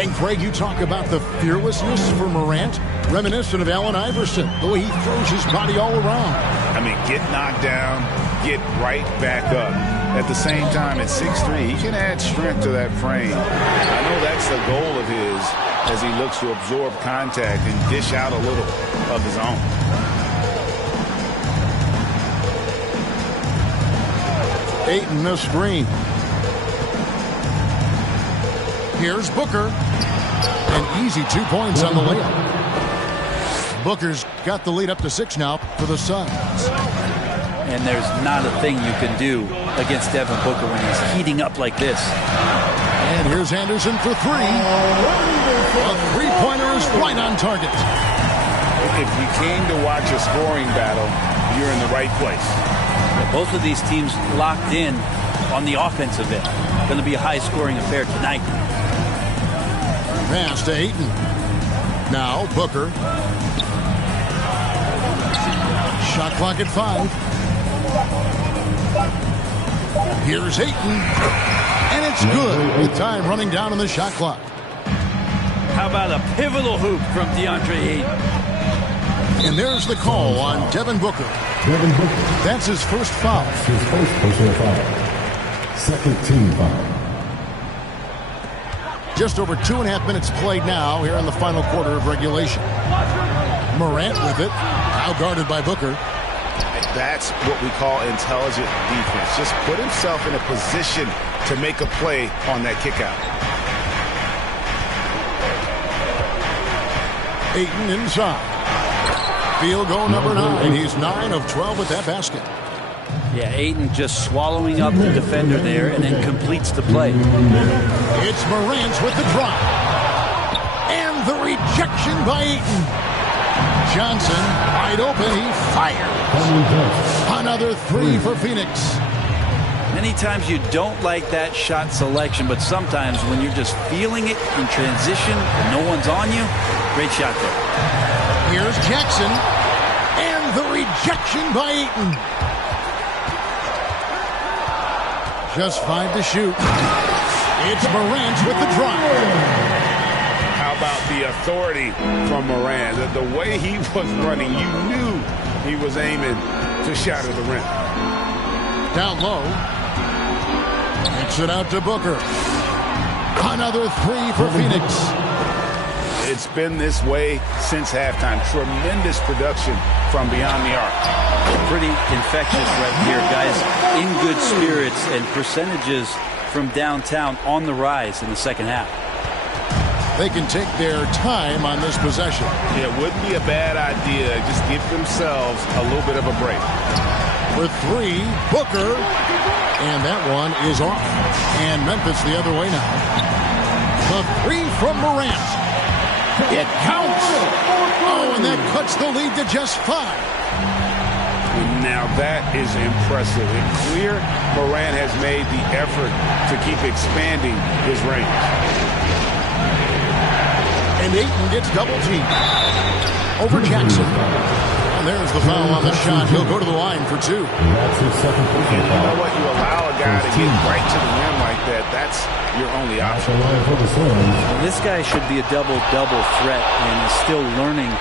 And Craig, you talk about the fearlessness for Morant, reminiscent of Allen Iverson, the way he throws his body all around. I mean, get knocked down, get right back up. At the same time, at 6'3", he can add strength to that frame. I know that's the goal of his as he looks to absorb contact and dish out a little of his own. Ayton the screen. Here's Booker. An easy 2 points on the layup. Booker's got the lead up to 6 now for the Suns. And there's not a thing you can do against Devin Booker when he's heating up like this. And here's Anderson for 3. A three-pointer is right on target. If you came to watch a scoring battle, you're in the right place. Both of these teams locked in on the offensive end. Going to be a high-scoring affair tonight. Pass to Ayton. Now Booker. Shot clock at 5. Here's Ayton. And it's good with time running down on the shot clock. How about a pivotal hoop from DeAndre Ayton? And there's the call on Devin Booker. That's his first foul. His first personal foul. Second team foul. Just over 2.5 minutes played now here in the final quarter of regulation. Morant with it. Now guarded by Booker. That's what we call intelligent defense. Just put himself in a position to make a play on that kickout. Ayton inside. Field goal number 9. He's 9 of 12 with that basket. Yeah, Ayton just swallowing up the defender there and then completes the play. It's Morant with the drop. And the rejection by Ayton. Johnson wide open. He fires. Another 3 for Phoenix. Many times you don't like that shot selection, but sometimes when you're just feeling it in transition and no one's on you, great shot there. Here's Jackson. And the rejection by Ayton. Just 5 to shoot. It's Morant with the drop. How about the authority from Morant? The way he was running, you knew he was aiming to shatter the rim. Down low. Kicks it out to Booker. Another 3 for Phoenix. It's been this way since halftime. Tremendous production from beyond the arc. Pretty infectious right here, guys. In good spirits and percentages from downtown on the rise in the second half. They can take their time on this possession. It wouldn't be a bad idea. Just give themselves a little bit of a break. For 3, Booker. And that one is off. And Memphis the other way now. The 3 from Morant. It counts. Oh, and that cuts the lead to just 5. Now that is impressive. It's clear Morant has made the effort to keep expanding his range. And Ayton gets double teamed over Jackson. And there's the foul on the shot. He'll go to the line for 2. That's his second personal You foul. know what? You allow a guy to get right to the rim like that. That's your only option. This guy should be a double-double threat and is still learning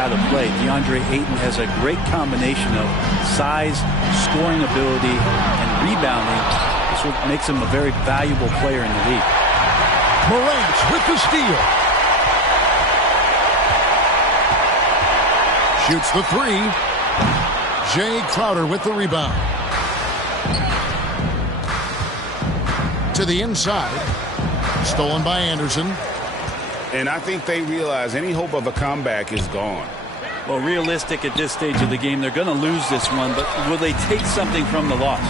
how to play. DeAndre Ayton has a great combination of size, scoring ability, and rebounding. This what makes him a very valuable player in the league. Morant with the steal. Shoots the 3. Jay Crowder with the rebound. To the inside. Stolen by Anderson. And I think they realize any hope of a comeback is gone. Well, realistic at this stage of the game, they're going to lose this one, but will they take something from the loss?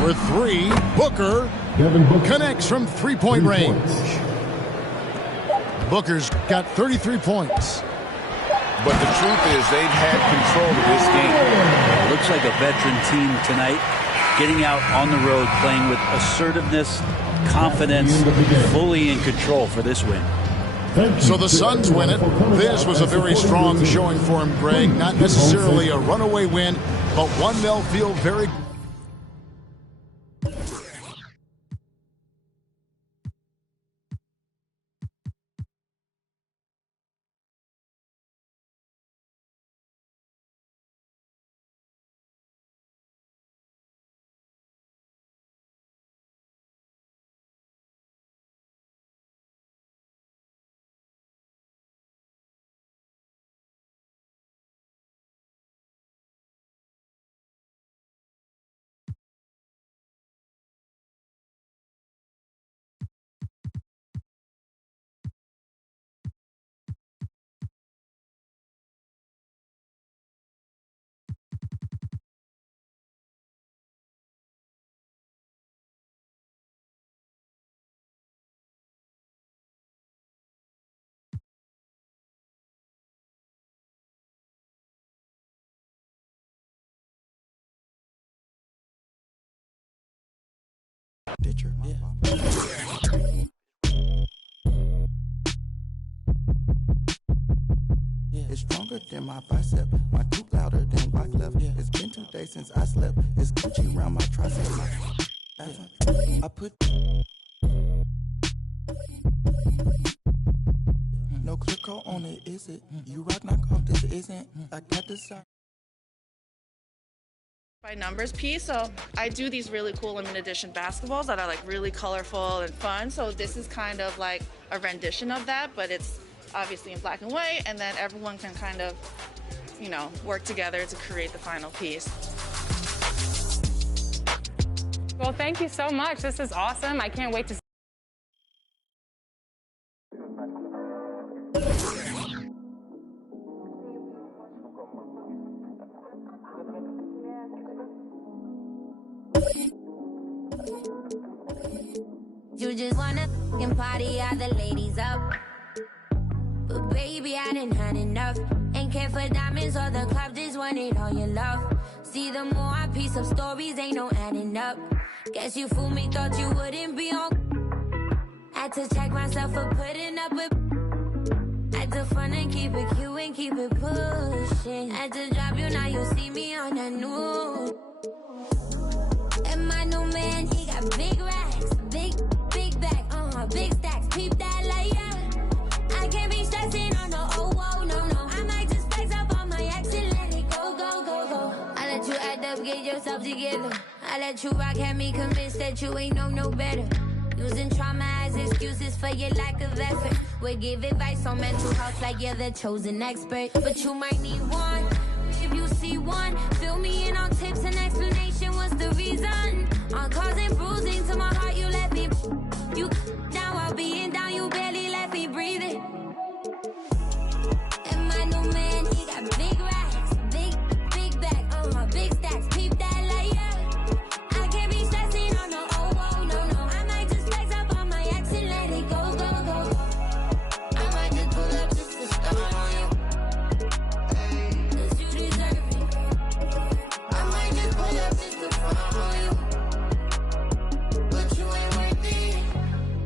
For 3, Booker connects from three-point range. Booker's got 33 points. But the truth is they've had control of this game. Looks like a veteran team tonight. getting out on the road, playing with assertiveness, confidence, fully in control for this win. So the Suns win it. This was a very strong showing for him, Greg. Not necessarily a runaway win, but one they'll feel very good. It's stronger than my bicep. My tooth louder than rock left. It's been 2 days since I slept. It's Gucci around my tricep. I put no click code on it, is it? You rock knock off, this isn't. I got the side. By numbers piece, so I do these really cool limited edition basketballs that are like really colorful and fun. So this is kind of like a rendition of that, but it's obviously in black and white, and then everyone can kind of, you know, work together to create the final piece. Well, thank you so much. This is awesome. I can't wait to see. You just wanna f***ing party, all the ladies up. But baby, I done had enough. Ain't care for diamonds or the club, just wanted all your love. See, the more I piece up stories, ain't no adding up. Guess you fooled me, thought you wouldn't be on. Had to check myself for putting up with. Had to fun and keep it cute and keep it pushing. Had to drop you, now you see me on that news. And my new man, he got big racks, big back, big stacks, peep that like yeah. I can't be stressing on no no. I might just flex up on my ex and let it go. I let you act up, get yourself together. I let you rock, had me convinced that you ain't no better. Using trauma as excuses for your lack of effort. We give advice on mental health like you're the chosen expert. But you might need one. If you see one, fill me in on tips and explanation. What's the reason? On causing bruising to my heart, you let me. You down while being down, you barely let me breathe it. And my new man, he got big racks, big back, big stacks, peep that like yeah. I can't be stressing on no no. I might just flex up on my ex and let it go. I might just pull up just to start on you. Cause you deserve it. I might just pull up just to front on you. But you ain't worth it.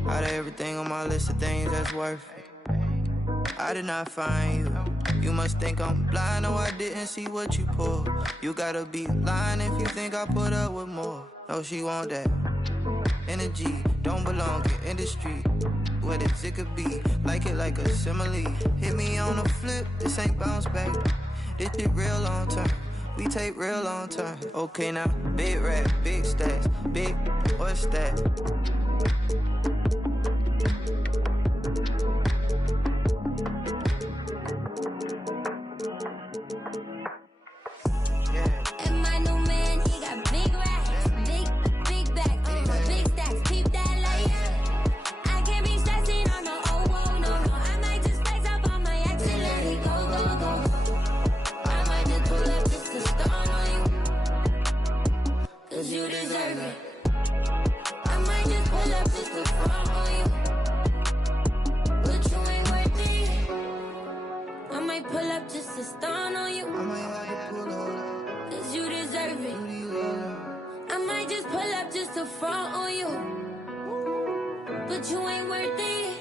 Out of everything on my list of things that's worth it, I did not find you. You must think I'm blind, no, I didn't see what you pulled. You gotta be lying if you think I put up with more. No, she want that energy, don't belong in industry. What it could be, like it like a simile. Hit me on a flip, this ain't bounce back. This shit real long term, we take real long time. Okay now, big rap, big stacks, big, what's that? You deserve it. I might just pull up just to front on you. But you ain't worth it. I might pull up just to stun on you. I might have to pull up. Cause you deserve it. I might to front on you, but you ain't worth it.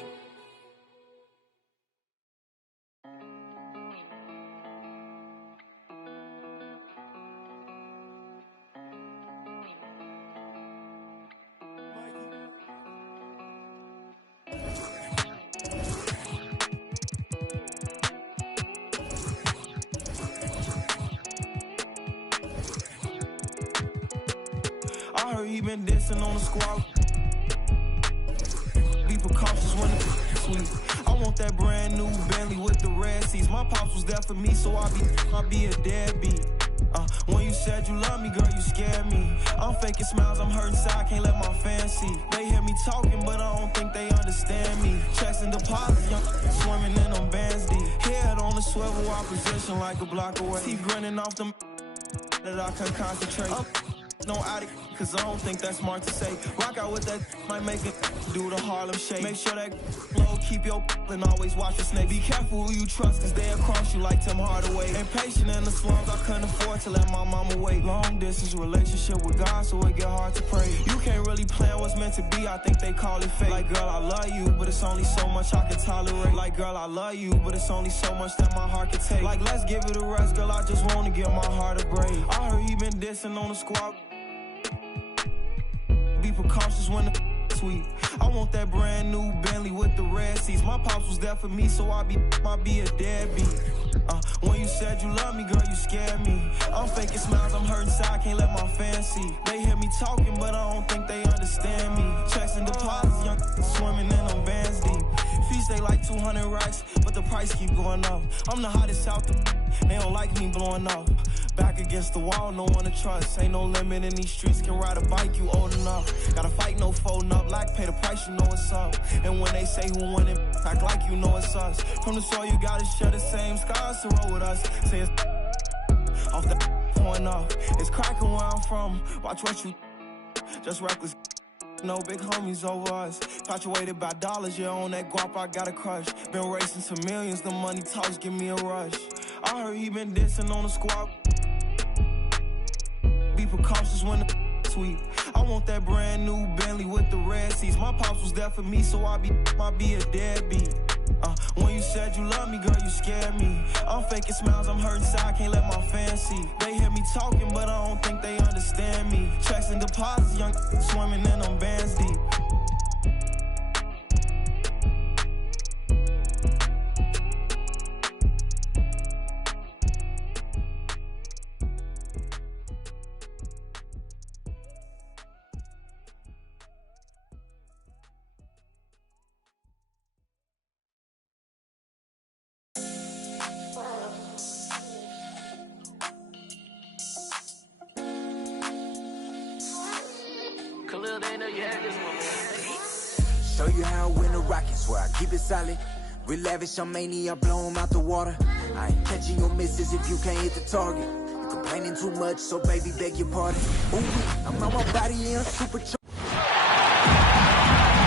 I heard he been dancing on the squad. Be precautious when it's sweet. I want that brand new Bentley with the red seats. My pops was there for me, so I be a deadbeat. When you said you love me, girl, you scared me. I'm faking smiles, I'm hurting inside, I can't let my fans see. They hear me talking, but I don't think they understand me. Checks and deposits, young swimming in them bands deep. Head on the swivel, opposition like a block away. Teeth grinning off them that I can concentrate. No addict, cause I don't think that's smart to say. Rock out with that, might make it do the Harlem Shake. Make sure that low, keep your and always watch the snake. Be careful who you trust, cause they'll cross you like Tim Hardaway. Impatient in the slums, I couldn't afford to let my mama wait. Long distance relationship with God, so it get hard to pray. You can't really plan what's meant to be, I think they call it fate. Like, girl, I love you, but it's only so much I can tolerate. Like, girl, I love you, but it's only so much that my heart can take. Like, let's give it a rest, girl, I just wanna give my heart a break. I heard he been dissing on the squad. Be precautious when the sweet. I want that brand new Bentley with the red seats. My pops was there for me, so I be a deadbeat. When you said you love me, girl, you scared me. I'm faking smiles, I'm hurting inside, can't let my fans see. They hear me talking, but I don't think they understand me. Checks and deposits, young swimming in them bands deep. Fees stay like 200 racks, but the price keep going up. I'm the hottest out the they don't like me blowing up. Back against the wall, no one to trust. Ain't no limit in these streets, can ride a bike, you old enough. Gotta fight, no folding up, like pay the price, you know it's up. And when they say who won it, act like you know it's us. From the soil, you gotta share the same scars to roll with us. Say it's off the point off. It's cracking where I'm from, watch what you just reckless. No big homies over us. Fluctuated by dollars, yeah, on that guap I got a crush. Been racing to millions, the money talks give me a rush. I heard he been dissing on the squad. Be precautious when the sweet. I want that brand new Bentley with the red seats. My pops was there for me, so I be a deadbeat. When you said you love me, girl, you scared me. I'm faking smiles, I'm hurting inside, can't let my fans see. They hear me talking, but I don't think they understand me. Checks and deposits, young swimming in them bands deep. Show you how I win the Rockets, where I keep it solid. Real lavish, I'm mania, blow 'em out the water. I ain't catching your misses if you can't hit the target. You complaining too much, so baby, beg your pardon. Ooh, I'm on my body in super.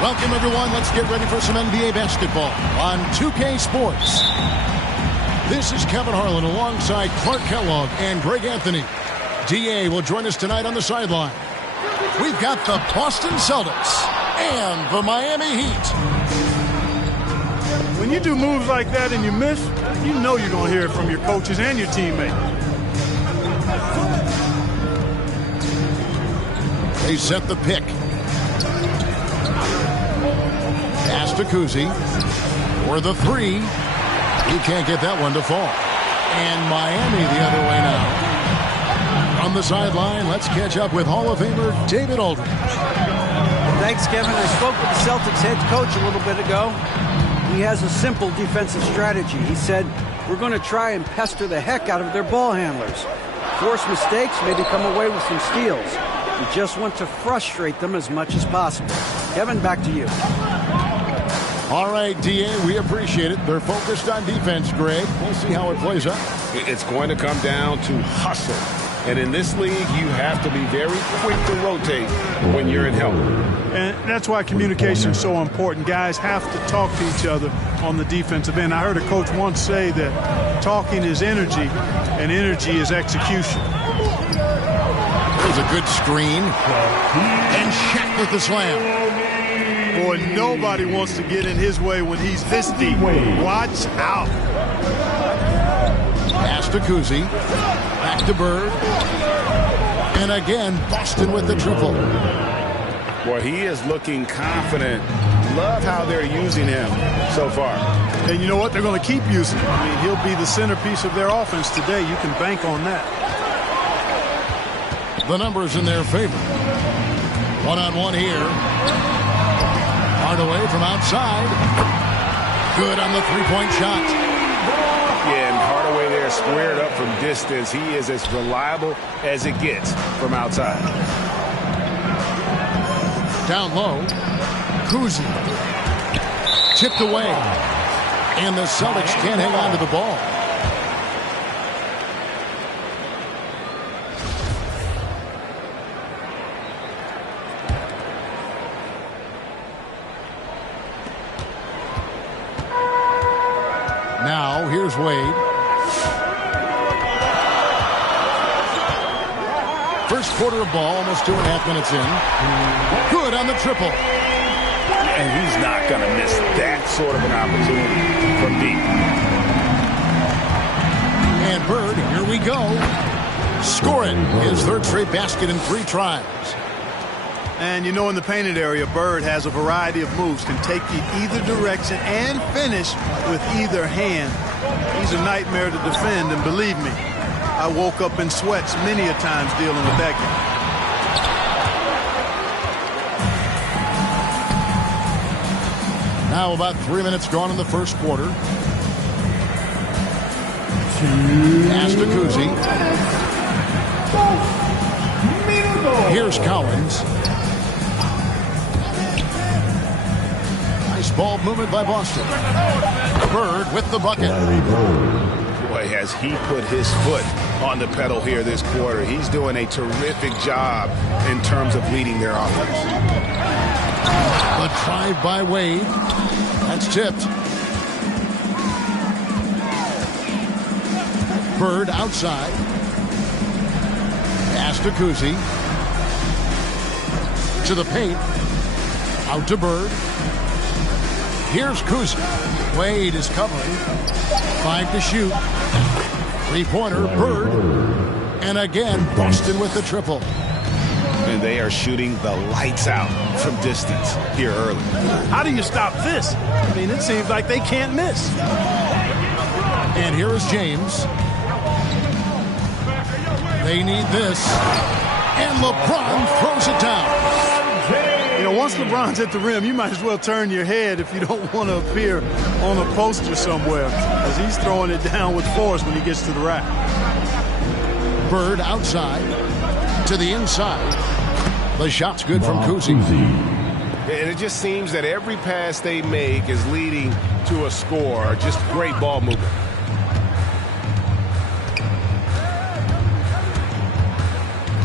Welcome, everyone. Let's get ready for some NBA basketball on 2K Sports. This is Kevin Harlan alongside Clark Kellogg and Greg Anthony. DA will join us tonight on the sideline. We've got the Boston Celtics and the Miami Heat. When you do moves like that and you miss, you know you're going to hear it from your coaches and your teammates. They set the pick. Pass to Kuzi for the three. He can't get that one to fall. And Miami the other way now. On the sideline, let's catch up with Hall of Famer David Aldridge. Thanks, Kevin. I spoke with the Celtics head coach a little bit ago. He has a simple defensive strategy. He said, we're going to try and pester the heck out of their ball handlers. Force mistakes, maybe come away with some steals. We just want to frustrate them as much as possible. Kevin, back to you. All right, D.A., we appreciate it. They're focused on defense, Greg. We'll see how it plays out. It's going to come down to hustle. And in this league, you have to be very quick to rotate when you're in help. And that's why communication is so important. Guys have to talk to each other on the defensive end. I heard a coach once say that talking is energy, and energy is execution. Here's a good screen. And Shaq with the slam. Boy, nobody wants to get in his way when he's this deep. Watch out. Pass to Kuzi. Back to Bird. And again, Boston with the triple. Boy, he is looking confident. Love how they're using him so far. And you know what? They're going to keep using him. I mean, he'll be the centerpiece of their offense today. You can bank on that. The numbers in their favor. One-on-one here. Hardaway from outside. Good on the three-point shot. Yeah, and Hardaway there squared up from distance. He is as reliable as it gets from outside. Down low. Kuzi. Tipped away. And the Celtics can't hang on to the ball. Now, here's Wade. First quarter of ball, almost 2.5 minutes in. Good on the triple. And he's not going to miss that sort of an opportunity from deep. And Bird, here we go. Scoring his third straight basket in 3 tries. And you know, in the painted area, Bird has a variety of moves, can take you either direction and finish with either hand. He's a nightmare to defend, and believe me, I woke up in sweats many a times dealing with that guy. Now about 3 minutes gone in the first quarter. Pass to Kuzi. Here's Collins. Nice ball movement by Boston. Bird with the bucket. Boy, has he put his foot on the pedal here this quarter. He's doing a terrific job in terms of leading their offense. The drive by Wade. That's tipped. Bird outside. Pass to Kuzi. To the paint. Out to Bird. Here's Kuzi. Wade is covering. 5 to shoot. 3-pointer, Bird. And again, Boston with the triple. And they are shooting the lights out from distance here early. How do you stop this? I mean, it seems like they can't miss. And here is James. They need this. And LeBron throws it down. You know, once LeBron's at the rim, you might as well turn your head if you don't want to appear on a poster somewhere, as he's throwing it down with force when he gets to the rack. Bird outside to the inside. The shot's good from Kuzi. And it just seems that every pass they make is leading to a score. Just great ball movement.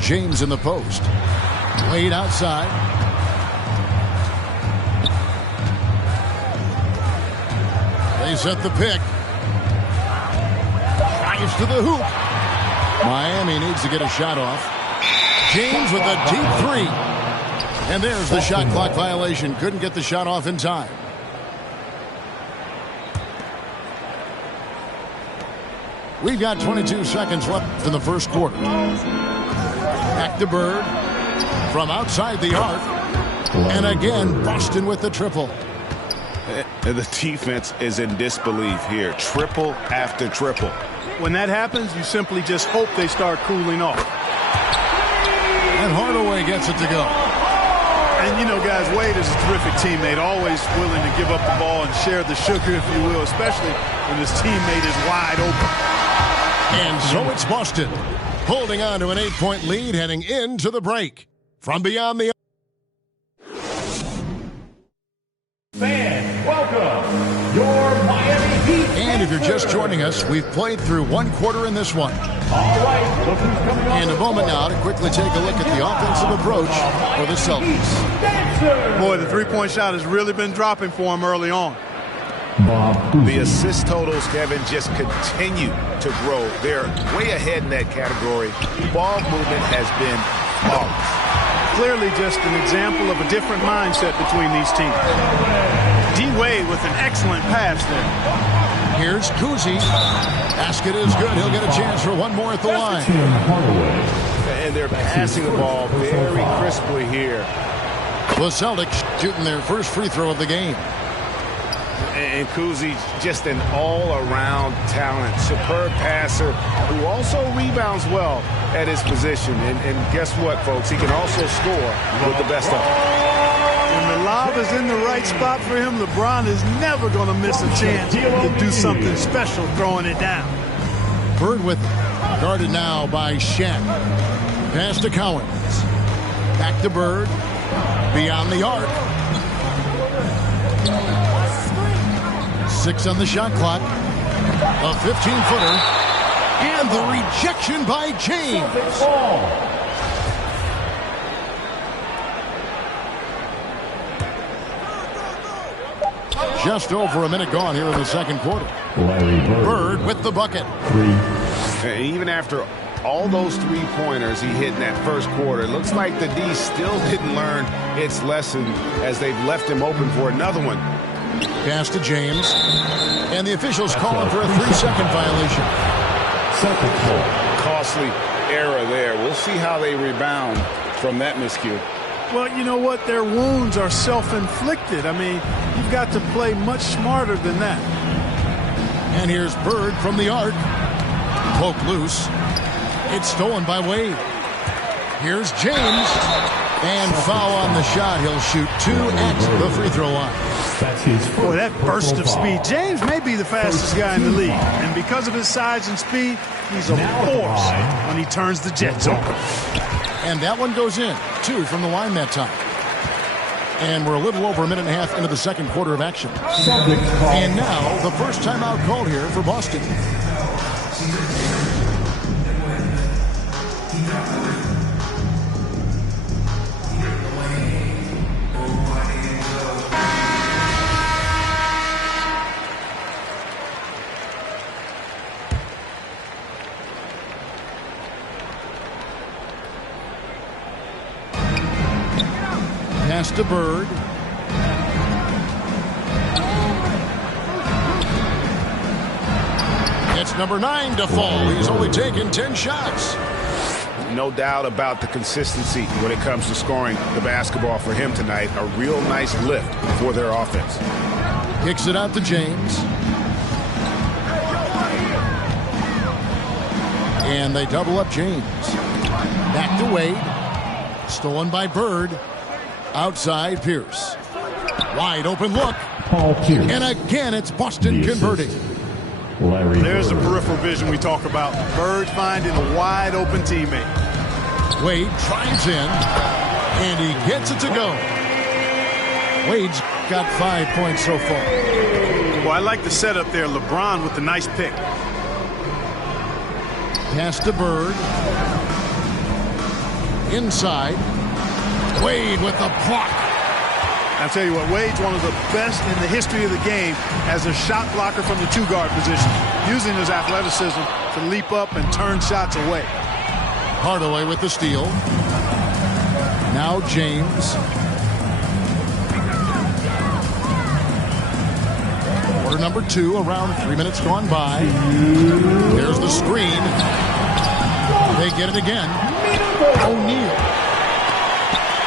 James in the post. Wade outside. They set the pick. Drives to the hoop. Miami needs to get a shot off. James with a deep 3. And there's the shot clock violation. Couldn't get the shot off in time. We've got 22 seconds left in the first quarter. Back to Bird. From outside the arc. And again, Boston with the triple. And the defense is in disbelief here. Triple after triple. When that happens, you simply just hope they start cooling off. And Hardaway gets it to go. And, you know, guys, Wade is a terrific teammate, always willing to give up the ball and share the sugar, if you will, especially when his teammate is wide open. And so it's Boston, holding on to an 8-point lead heading into the break. From beyond the... Fans, welcome your Miami Heat. And if you're just joining us, we've played through 1 quarter in this one. All right, look who's coming on. And a moment now to quickly take a look at the offensive approach for the Celtics. Boy, the three-point shot has really been dropping for him early on. The assist totals, Kevin, just continue to grow. They're way ahead in that category. Ball movement has been flawless. Clearly just an example of a different mindset between these teams. D-Wade with an excellent pass there. Here's Kuzi. Basket is good. He'll get a chance for one more at the line. And they're passing the ball very crisply here. The Celtics shooting their first free throw of the game. And Kuzi, just an all-around talent, superb passer who also rebounds well at his position. And guess what, folks? He can also score with the best of them. When the lob is in the right spot for him, LeBron is never going to miss a chance to do something special throwing it down. Bird with it. Guarded now by Shaq. Pass to Cowens. Back to Bird. Beyond the arc. 6 on the shot clock. A 15-footer. And the rejection by James. Just over a minute gone here in the second quarter. Bird with the bucket. Even after all those three-pointers he hit in that first quarter, it looks like the D still didn't learn its lesson as they've left him open for another one. Pass to James. And the officials calling for a 3-second violation. Costly error there. We'll see how they rebound from that miscue. Well, you know what? Their wounds are self-inflicted. I mean, you've got to play much smarter than that. And here's Bird from the arc. Poke loose. It's stolen by Wade. Here's James. And foul on the shot. He'll shoot 2 at the free throw line. Boy, that burst of speed. James may be the fastest guy in the league. And because of his size and speed, he's a force when he turns the Jets on. And that one goes in. 2 from the line that time. And we're a little over a minute and a half into the second quarter of action. And now, the first timeout called here for Boston. Pass to Bird. It's number 9 to fall. He's only taken 10 shots. No doubt about the consistency when it comes to scoring the basketball for him tonight. A real nice lift for their offense. Kicks it out to James. And they double up James. Back to Wade. Stolen by Bird. Outside Pierce. Wide open look. And again, it's Boston converting. There's the peripheral vision we talk about. Bird finding a wide open teammate. Wade drives in. And he gets it to go. Wade's got 5 points so far. Well, I like the setup there. LeBron with the nice pick. Pass to Bird. Inside. Wade with the block. I tell you what, Wade's one of the best in the history of the game as a shot blocker from the 2-guard position, using his athleticism to leap up and turn shots away. Hardaway with the steal. Now James. Quarter number 2, around 3 minutes gone by. There's the screen. They get it again. O'Neal.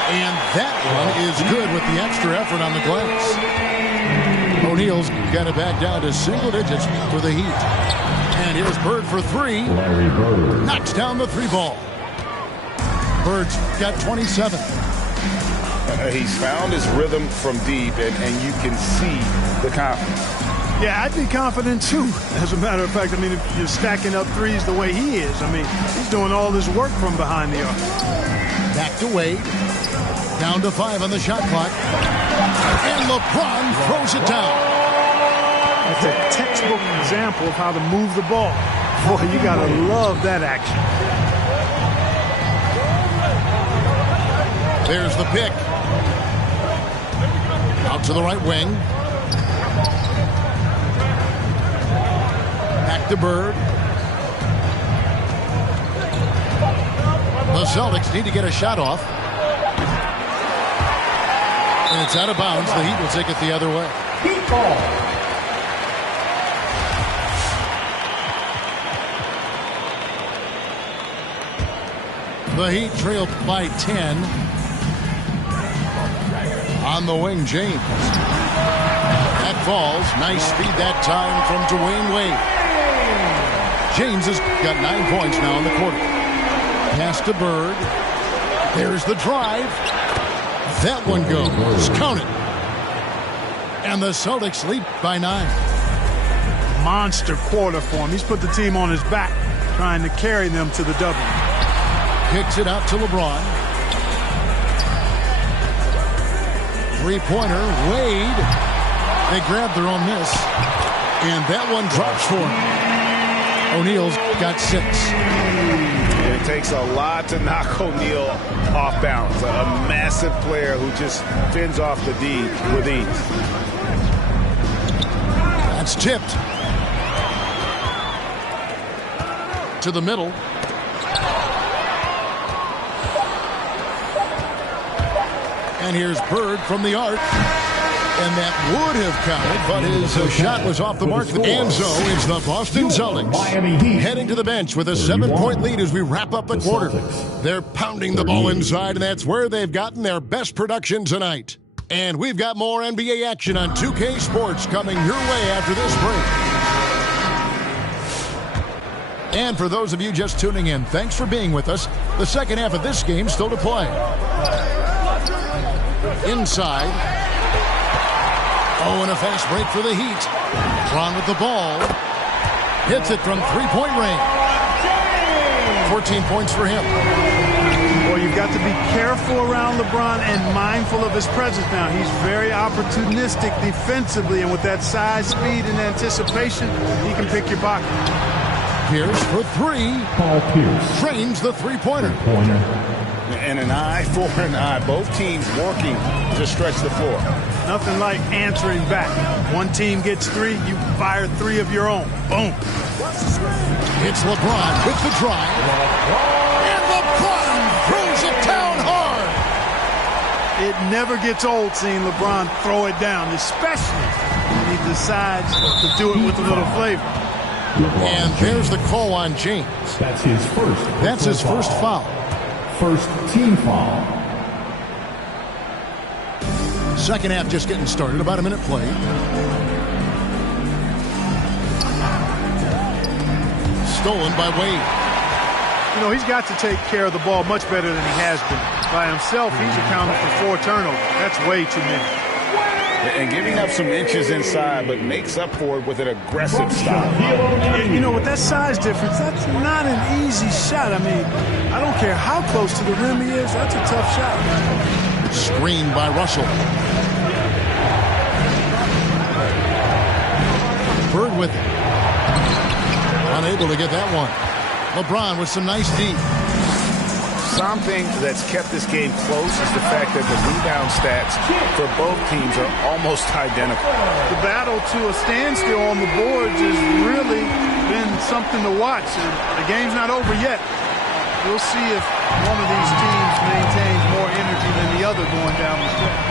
And that one is good with the extra effort on the glass. O'Neal's got it back down to single digits for the Heat. And here's Bird for 3. Knocks down the 3 ball. Bird's got 27. He's found his rhythm from deep, and you can see the confidence. Yeah, I'd be confident too. As a matter of fact, I mean, if you're stacking up threes the way he is, I mean, he's doing all this work from behind the arc. Back to Wade. Down to 5 on the shot clock. And LeBron throws it down. That's a textbook example of how to move the ball. Boy, you got to love that action. There's the pick. Out to the right wing. Back to Bird. The Celtics need to get a shot off. And it's out of bounds. The Heat will take it the other way. Heat ball. The Heat trail by 10. On the wing, James. That falls. Nice speed that time from Dwayne Wade. James has got 9 points now in the quarter. Pass to Bird. There's the drive. That one goes. Count it. And the Celtics lead by 9. Monster quarter for him. He's put the team on his back, trying to carry them to the W. Kicks it out to LeBron. Three-pointer, Wade. They grab their own miss. And that one drops for him. O'Neal's got 6. It takes a lot to knock O'Neal off balance. A massive player who just fends off the D with ease. That's tipped. To the middle. And here's Bird from the arc. And that would have counted, but his shot was off the mark. And so it's the Boston Celtics heading to the bench with a 7-point lead as we wrap up the quarter. They're pounding the ball inside, and that's where they've gotten their best production tonight. And we've got more NBA action on 2K Sports coming your way after this break. And for those of you just tuning in, thanks for being with us. The second half of this game still to play. Inside. Oh, and a fast break for the Heat. Braun with the ball. Hits it from three-point range. 14 points for him. Well, you've got to be careful around LeBron and mindful of his presence now. He's very opportunistic defensively, and with that size, speed, and anticipation, he can pick your pocket. Pierce for 3. Paul Pierce drains the three-pointer. And an eye for an eye. Both teams working to stretch the floor. Nothing like answering back. One team gets 3, you fire 3 of your own. Boom. It's LeBron with the drive. And LeBron throws it down hard. It never gets old seeing LeBron throw it down, especially when he decides to do it with a little flavor. And there's the call on James. That's his first. That's his first foul. First team foul. Second half just getting started. About a minute played. Stolen by Wade. You know, he's got to take care of the ball much better than he has been. By himself, he's accounted for 4 turnovers. That's way too many. And giving up some inches inside, but makes up for it with an aggressive style. You know, with that size difference, that's not an easy shot. I mean, I don't care how close to the rim he is. That's a tough shot. Screened by Russell. Bird with it. Unable to get that one. LeBron with some nice D. Something that's kept this game close is the fact that the rebound stats for both teams are almost identical. The battle to a standstill on the boards has really been something to watch. And the game's not over yet. We'll see if one of these teams maintains more energy than the other going down the stretch.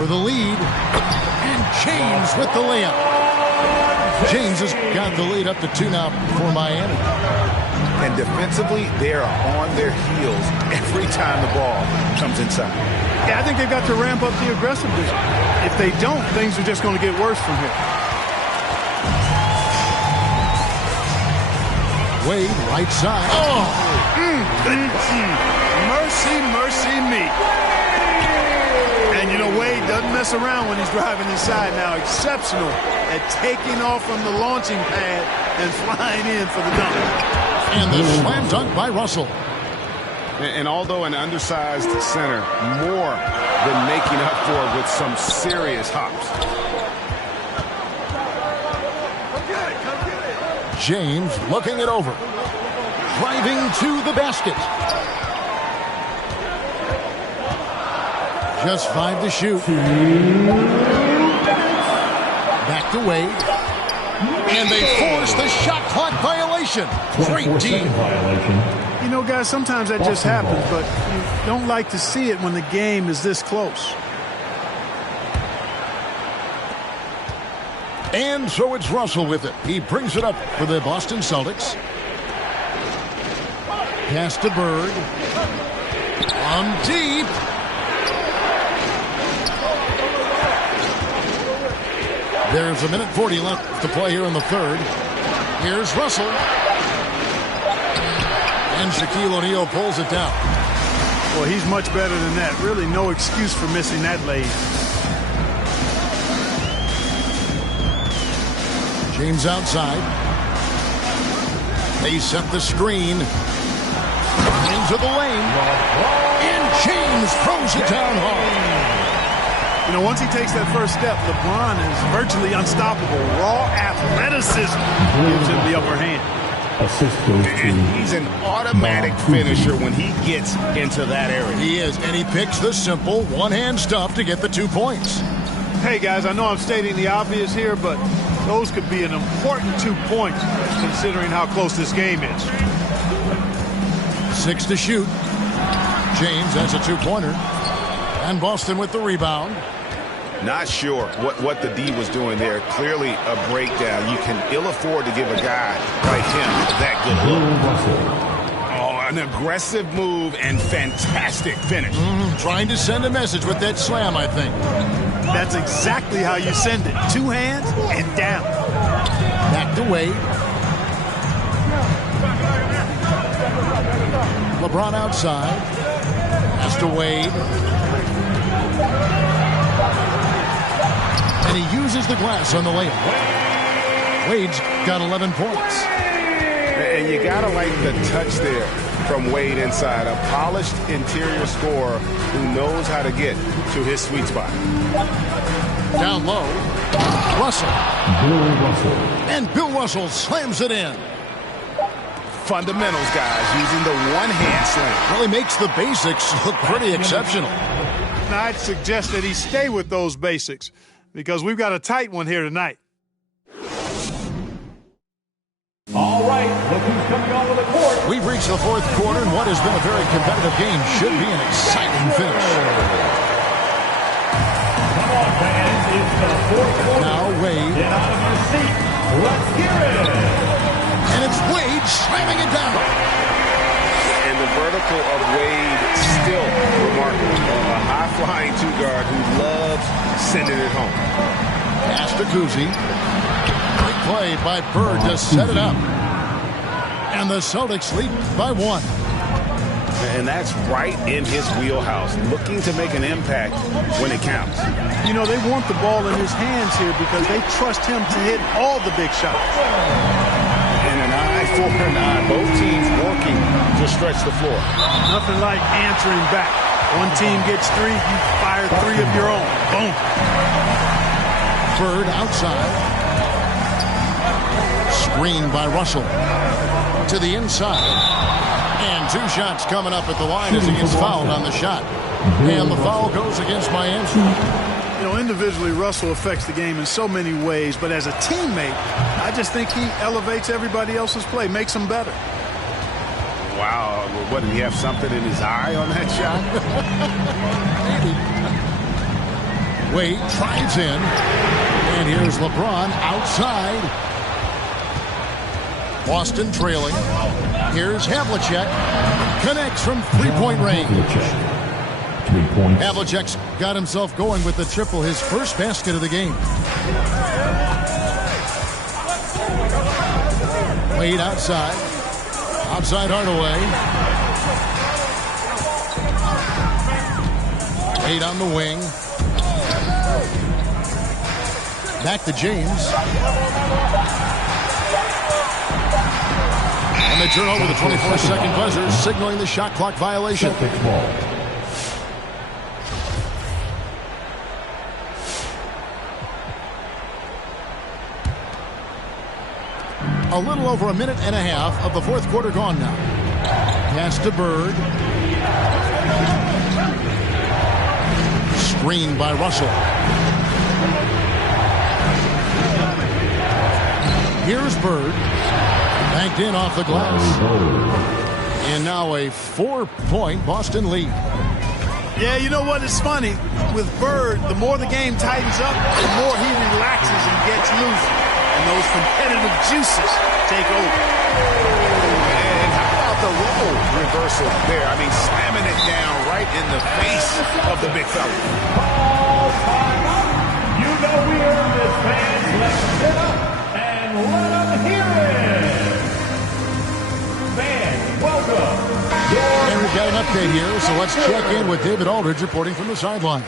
For the lead, and James with the layup. James has got the lead up to 2 now for Miami. And defensively, they are on their heels every time the ball comes inside. Yeah, I think they've got to ramp up the aggressiveness. If they don't, things are just going to get worse from here. Wade, right side. Oh! Mercy, mercy me. And, you know, Wade doesn't mess around when he's driving inside now. Exceptional at taking off from the launching pad and flying in for the dunk. And the slam dunk by Russell. And although an undersized center, more than making up for it with some serious hops. James looking it over. Driving to the basket. Just 5 to shoot. Back to Wade. And they force the shot clock violation. Great D. You know, guys, sometimes that just happens, but you don't like to see it when the game is this close. And so it's Russell with it. He brings it up for the Boston Celtics. Pass to Bird. On deep. There's a minute 40 left to play here in the third. Here's Russell. And Shaquille O'Neal pulls it down. Well, he's much better than that. Really no excuse for missing that lane. James outside. They set the screen. Into the lane. And James throws it down hard. You know, once he takes that first step, LeBron is virtually unstoppable. Raw athleticism gives him the upper hand. And he's an automatic finisher when he gets into that area. He is, and he picks the simple one-hand stuff to get the 2 points. Hey, guys, I know I'm stating the obvious here, but those could be an important 2 points considering how close this game is. 6 to shoot. James, that's a 2-pointer. And Boston with the rebound. Not sure what the D was doing there. Clearly a breakdown. You can ill afford to give a guy like him that good look. Oh, an aggressive move and fantastic finish. Trying to send a message with that slam, I think. That's exactly how you send it. 2 hands and down. Back to Wade. LeBron outside. Pass to Wade. And he uses the glass on the layup. Wade's got 11 points. And you got to like the touch there from Wade inside. A polished interior scorer who knows how to get to his sweet spot. Down low. Russell. And Bill Russell slams it in. Fundamentals, guys, using the one-hand slam. Really makes the basics look pretty exceptional. Now, I'd suggest that he stay with those basics because we've got a tight one here tonight. All right, look who's coming onto the court. We've reached the fourth quarter, and what has been a very competitive game should be an exciting finish. Come on, fans, it's the fourth quarter. Now Wade. Get out of your seat. Let's hear it. And it's Wade slamming it down. And the vertical of Wade still remarkable. A high-flying two-guard who loves sending it home. Pass to Kuzi. Great play by Bird to set it up. And the Celtics lead by 1. And that's right in his wheelhouse, looking to make an impact when it counts. You know, they want the ball in his hands here because they trust him to hit all the big shots. And an eye for an eye. Both teams working to stretch the floor. Nothing like answering back. One team gets 3, you fire 3 of your own. Boom. Bird outside. Screen by Russell. To the inside. And 2 shots coming up at the line as he gets fouled on the shot. And the foul goes against Miami. You know, individually, Russell affects the game in so many ways, but as a teammate, I just think he elevates everybody else's play, makes them better. Wow, what, did he have something in his eye on that shot? Wade drives in, and here's LeBron outside. Boston trailing. Here's Havlicek. Connects from three-point range. 3 points. Havlicek's got himself going with the triple, his first basket of the game. Wade outside. Outside Hardaway. Wade on the wing. Back to James. And they turn over the 24-second buzzer, signaling the shot clock violation. A little over a minute and a half of the fourth quarter gone now. Pass to Bird. Screen by Russell. Bird. Banked in off the glass. And now a 4-point Boston lead. Yeah, you know what? It's funny. With Bird, the more the game tightens up, the more he relaxes and gets loose. And those competitive juices take over. And how about the role reversal there? I mean, slamming it down right in the face of the big fella. Ball timeout. You know we earned this, fans. Let's get up and let them hear it. Fans, welcome. And we've got an update here, so let's check in with David Aldridge reporting from the sideline.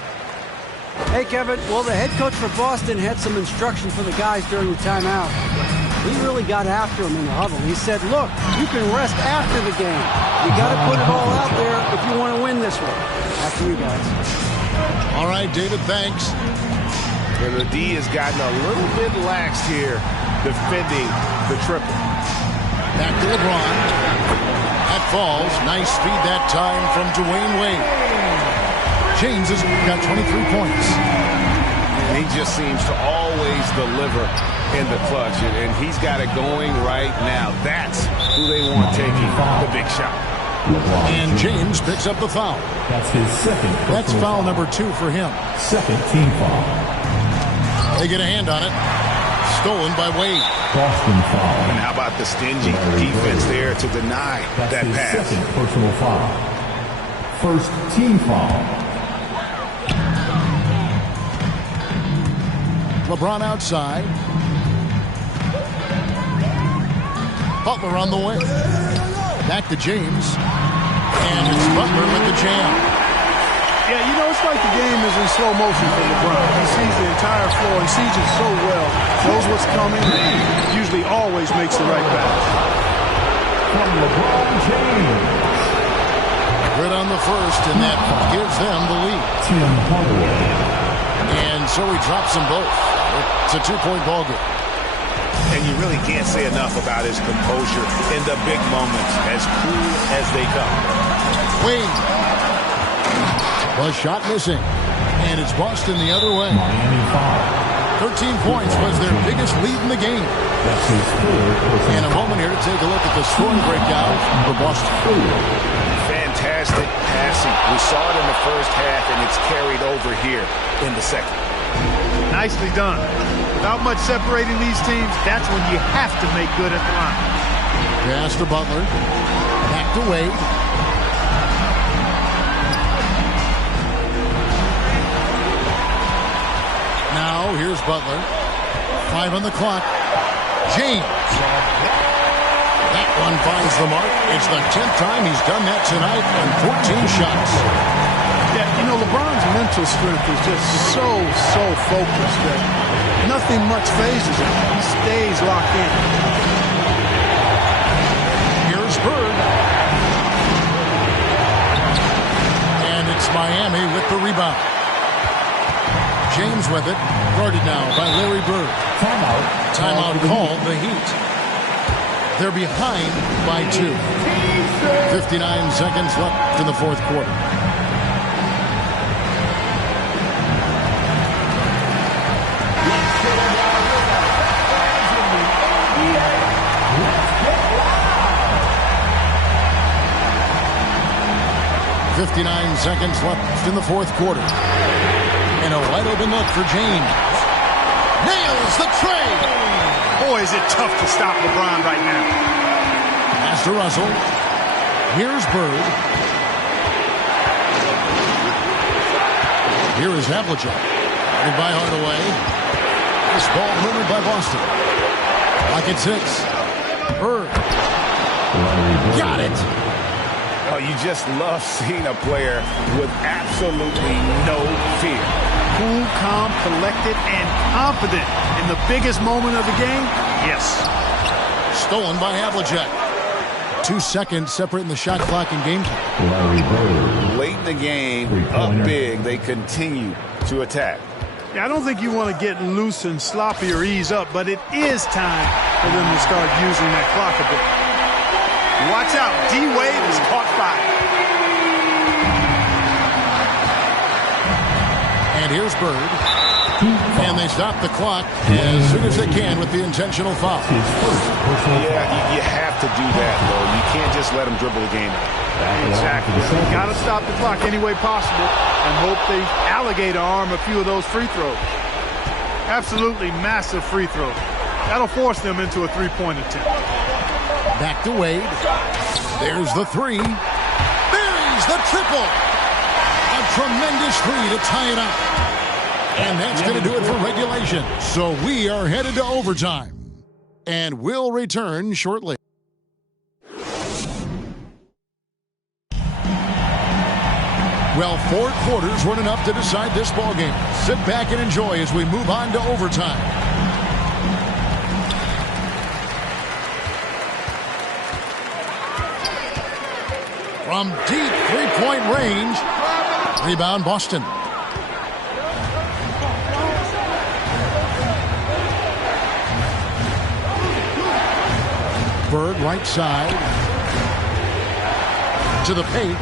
Hey, Kevin. Well, the head coach for Boston had some instruction for the guys during the timeout. He really got after them in the huddle. He said, look, you can rest after the game. You got to put it all out there if you want to win this one. After you guys. All right, David, thanks. And the D has gotten a little bit lax here defending the triple. Back to LeBron. That falls. Nice speed that time from Dwayne Wade. James has got 23 points. And he just seems to always deliver in the clutch. And he's got it going right now. That's who they want taking the big shot. And James picks up the foul. That's his second. That's foul number 2 for him. Second team foul. They get a hand on it. Stolen by Wade. Boston foul. And how about the stingy defense there to deny that pass? Second personal foul. First team foul. LeBron outside. Butler on the way. Back to James. And it's Butler with the jam. Yeah, you know, it's like the game is in slow motion for LeBron. He sees the entire floor. He sees it so well. Knows what's coming. And usually always makes the right pass. From LeBron James. Good on the first, and that gives them the lead. Tim Hardaway. And so he drops them both. It's a 2-point ball game. And you really can't say enough about his composure in the big moments, as cool as they come. Wade. Was shot missing. And it's Boston the other way. Miami foul. 13 points was their biggest lead in the game. That's his third. And a moment here to take a look at the scoring breakdown for Boston. Fantastic passing. We saw it in the first half, and it's carried over here in the second. Nicely done. Without much separating these teams, that's when you have to make good at the line. Pass to Butler. Back to Wade. Now, here's Butler. 5 on the clock. James. That one finds the mark. It's the 10th time he's done that tonight on 14 shots. Yeah, you know, LeBron's mental strength is just so focused that nothing much phases him. He stays locked in. Here's Bird. And it's Miami with the rebound. James with it. Guarded now by Larry Bird. Timeout called the Heat. They're behind by 2. 59 seconds left in the fourth quarter. .59 seconds left in the fourth quarter. And a wide open look for James. Nails the tray. Boy, is it tough to stop LeBron right now. Pass to Russell. Here's Bird. Here is Havlicek. Guarded by Hardaway. This ball murdered by Boston. Lock at 6. Bird. Got it. Oh, you just love seeing a player with absolutely no fear. Cool, calm, collected, and confident in the biggest moment of the game. Yes. Stolen by Havlicek. 2 seconds separating the shot clock and game clock. Late in the game, up big, they continue to attack. Yeah, I don't think you want to get loose and sloppy or ease up, but it is time for them to start using that clock a bit. Watch out, D-Wade is caught fire. And here's Bird. And they stop the clock as soon as they can with the intentional foul. Yeah, you have to do that, though. You can't just let them dribble the game out. Exactly. You got to stop the clock any way possible and hope they alligator arm a few of those free throws. Absolutely massive free throws. That'll force them into a three-point attempt. Back to Wade. There's the three. Buries the triple. A tremendous three to tie it up. And that's going to do it for regulation. So we are headed to overtime. And we'll return shortly. Well, 4 quarters weren't enough to decide this ballgame. Sit back and enjoy as we move on to overtime. From deep three-point range. Rebound, Boston. Bird, right side. To the paint.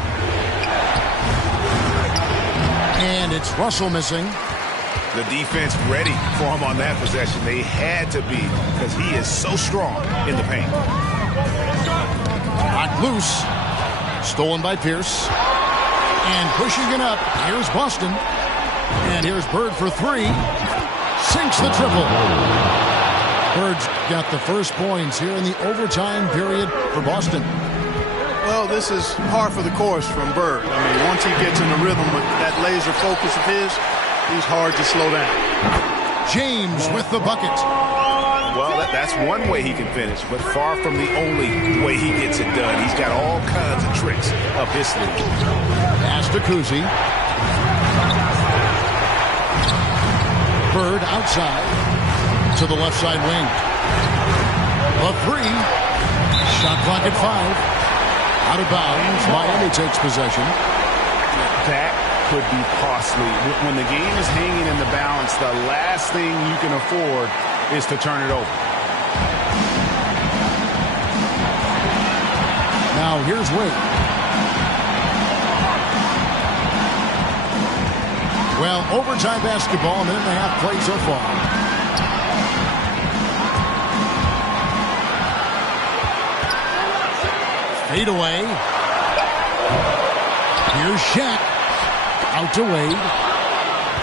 And it's Russell missing. The defense ready for him on that possession. They had to be because he is so strong in the paint. Knocked loose. Stolen by Pierce. And pushing it up. Here's Boston. And here's Bird for three. Sinks the triple. Bird's got the first points here in the overtime period for Boston. Well, this is par for the course from Bird. I mean, once he gets in the rhythm with that laser focus of his, he's hard to slow down. James with the bucket. Well, that's one way he can finish, but far from the only way he gets it done. He's got all kinds of tricks up his sleeve. Pass to Kuzi. Bird outside to the left side wing. A three. Shot clock at 5. Out of bounds. Miami takes possession. That could be costly. When the game is hanging in the balance, the last thing you can afford is to turn it over. Now here's Wade. Well, overtime basketball, a minute and a half played so far. Fade away. Here's Shaq. Out to Wade.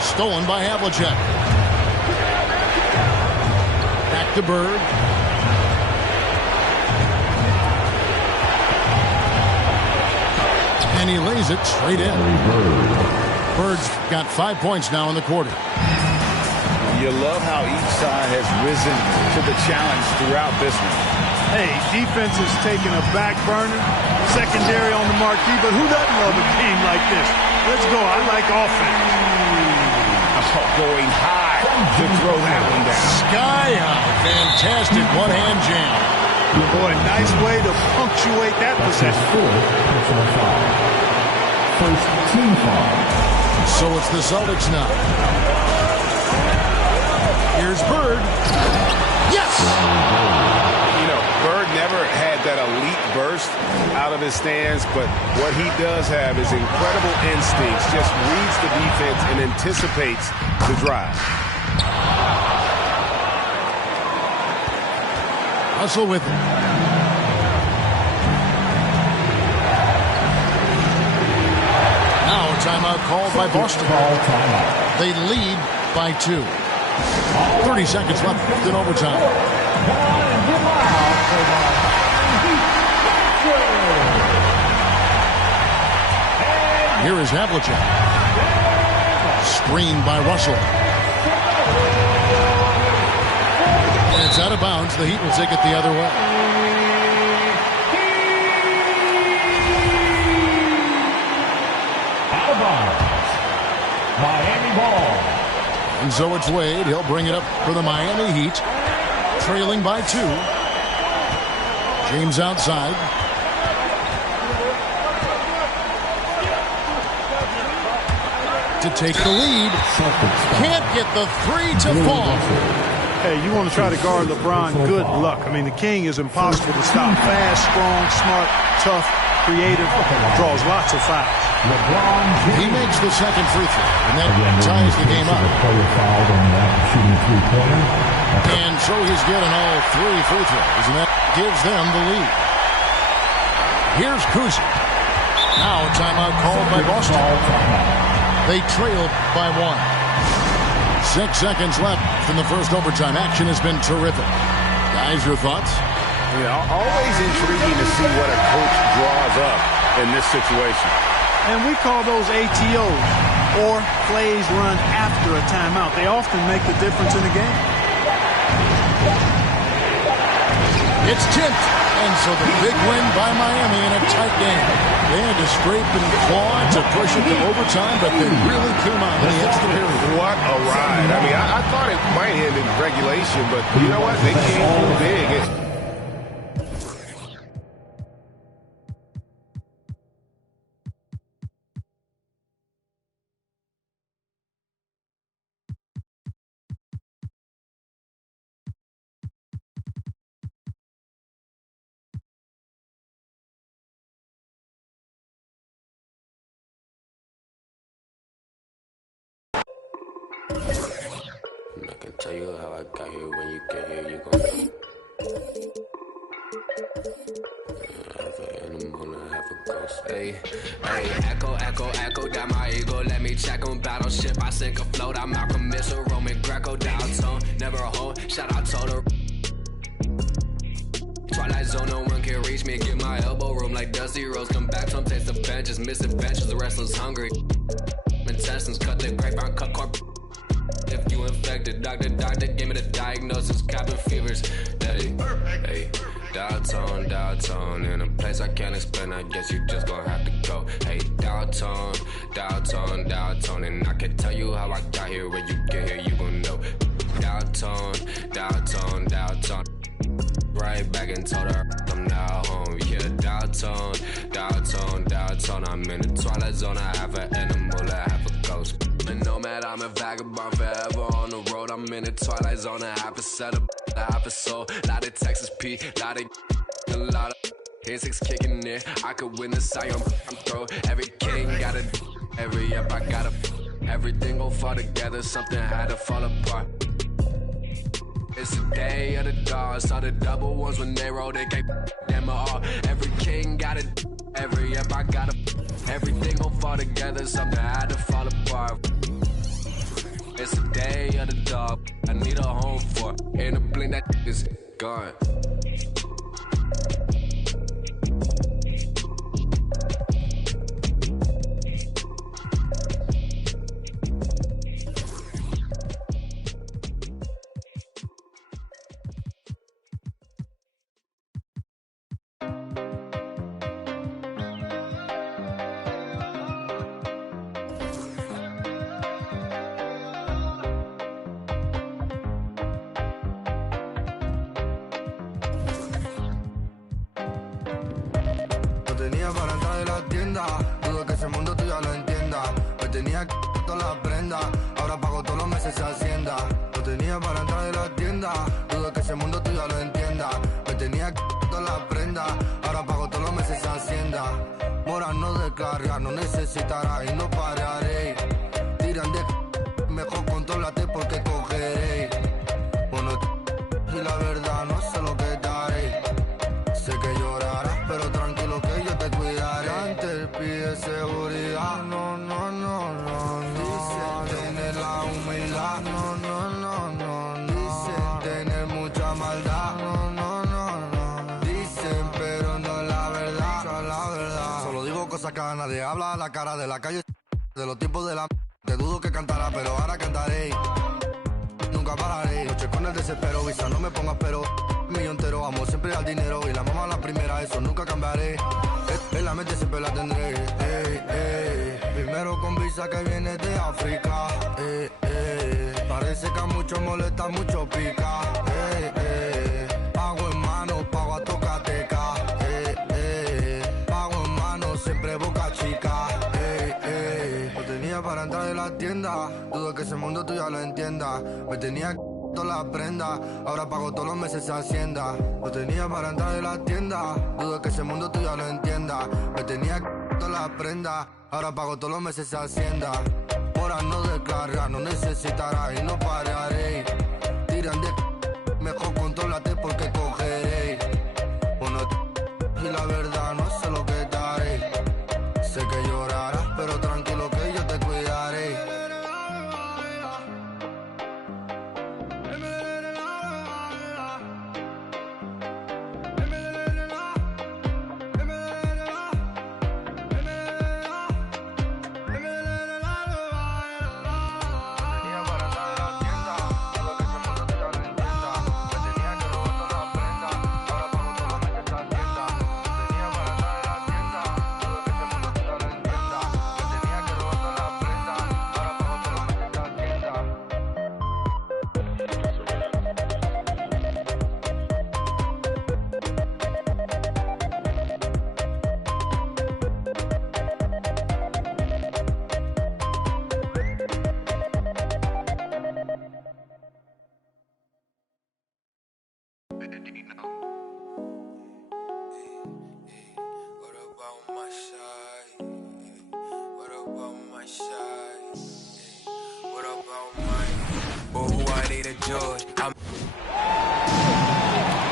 Stolen by Havlicek. Back to Bird. And he lays it straight in. Bird's got 5 points now in the quarter. You love how each side has risen to the challenge throughout this one. Hey, defense is taking a back burner, secondary on the marquee, but who doesn't love a game like this? Let's go. I like offense. Going high to throw that one down. Sky high. Fantastic one-hand jam. Boy, nice way to punctuate that possession. First team foul. So it's the Celtics now. Here's Bird. Yes! You know, Bird never had that elite burst out of his stance, but what he does have is incredible instincts, just reads the defense and anticipates the drive. Russell with him. Now a timeout called by Boston. They lead by 2. 30 seconds left in overtime. Here is Havlicek. Screened by Russell. And it's out of bounds. The Heat will take it the other way. Out of bounds. Miami ball. And so it's Wade. He'll bring it up for the Miami Heat. Trailing by 2. James outside. To take the lead. Can't get the 3 to fall. Hey, you want to try to guard LeBron, good luck. I mean, the king is impossible to stop. Fast, strong, smart, tough, creative, draws lots of fouls. He makes the second free throw, and that ties the game up. And so he's getting all 3 free throws, and that gives them the lead. Here's Kuzi. Now a timeout called by Boston. They trail by 1. 6 seconds left in the first overtime. Action has been terrific. Guys, your thoughts? Yeah, always intriguing to see what a coach draws up in this situation. And we call those ATOs, or plays run after a timeout. They often make the difference in the game. It's tipped, and so the big win by Miami in a tight game. They had to scrape and claw to push it to overtime, but they really came out in the extra period. What a ride. I mean, I thought it might end in regulation, but you know what? They came through big. I can tell you how I got here. When you get here, you gon' know. Half an animal and half a ghost. Hey, echo, down my ego. Let me check on battleship. I sink a float. I'm Malcolm Missile, Roman Greco, downtown. Never a home. Shout out Toto. Twilight zone, no one can reach me. Get my elbow room like Dusty Rose. Come back, some taste the benches. Misadventures, the restless hungry. Intestines, cut the grapevine, cut corp. If you infected, doctor, give me the diagnosis. Cabin fevers, hey, downtown, in a place I can't explain. I guess you just gonna have to go. Hey, downtown, and I can tell you how I got here. When you get here, you gon' know. Downtown. Right back and told her I'm now home. Yeah, downtown. I'm in the twilight zone. I have an animal, I have a ghost. And nomad, I'm a vagabond forever on the road. I'm in the twilight zone. I have a setup, I have a soul. Lot of Texas P, lot of insects kicking in. I could win the Sion, I'm throw. Every king got a, every up I got a. Everything gon' fall together. Something had to fall apart. It's the day of the dog. Saw the double ones when they rolled. They gave them all. Every king got it. Every up I got a. Everything gon' fall together. Something had to fall apart. It's the day of the dog. I need a home for. In a blink that is gone. Tenía para entrar de la tienda, dudo que ese mundo tú ya lo entiendas. Me tenía que todas las prendas, ahora pago todos los meses Hacienda. No tenía para entrar de la tienda, dudo que ese mundo tú ya lo entiendas. Me tenía que todas las prendas, ahora pago todos los meses Hacienda. Mora no descarga, no necesitará y no pararé. Tiran de mejor contrólate porque cogeré. Bueno, y la verdad no sé lo que daré. Sé que llorarás, pero tranquilo que yo te cuidaré. Antes pide seguridad, no. Dicen tener la humildad, no. Dicen tener mucha maldad, no. Dicen, pero no es la verdad. Solo digo cosas que a nadie habla a la cara de la calle. De los tiempos de la te dudo que cantará, pero ahora cantaré. Nunca pararé, noche con el desespero, visa no me pongas pero. Mío entero, amo siempre al dinero y la mamá la primera, eso nunca cambiaré. En la mente siempre la tendré. Primero con visa que viene de África. Parece que a muchos molesta, mucho pica. Pago en mano, pago a tocateca. Pago en mano, siempre boca chica. No tenía para entrar de la tienda, dudo que ese mundo tú ya lo entiendas. Me tenía todas las prendas, ahora pago todos los meses Hacienda. No tenía para entrar de la tienda, dudo que ese mundo tú ya lo entiendas. Me tenía todas las prendas, ahora pago todos los meses Hacienda. Mora no descarga, no necesitará y no pararé.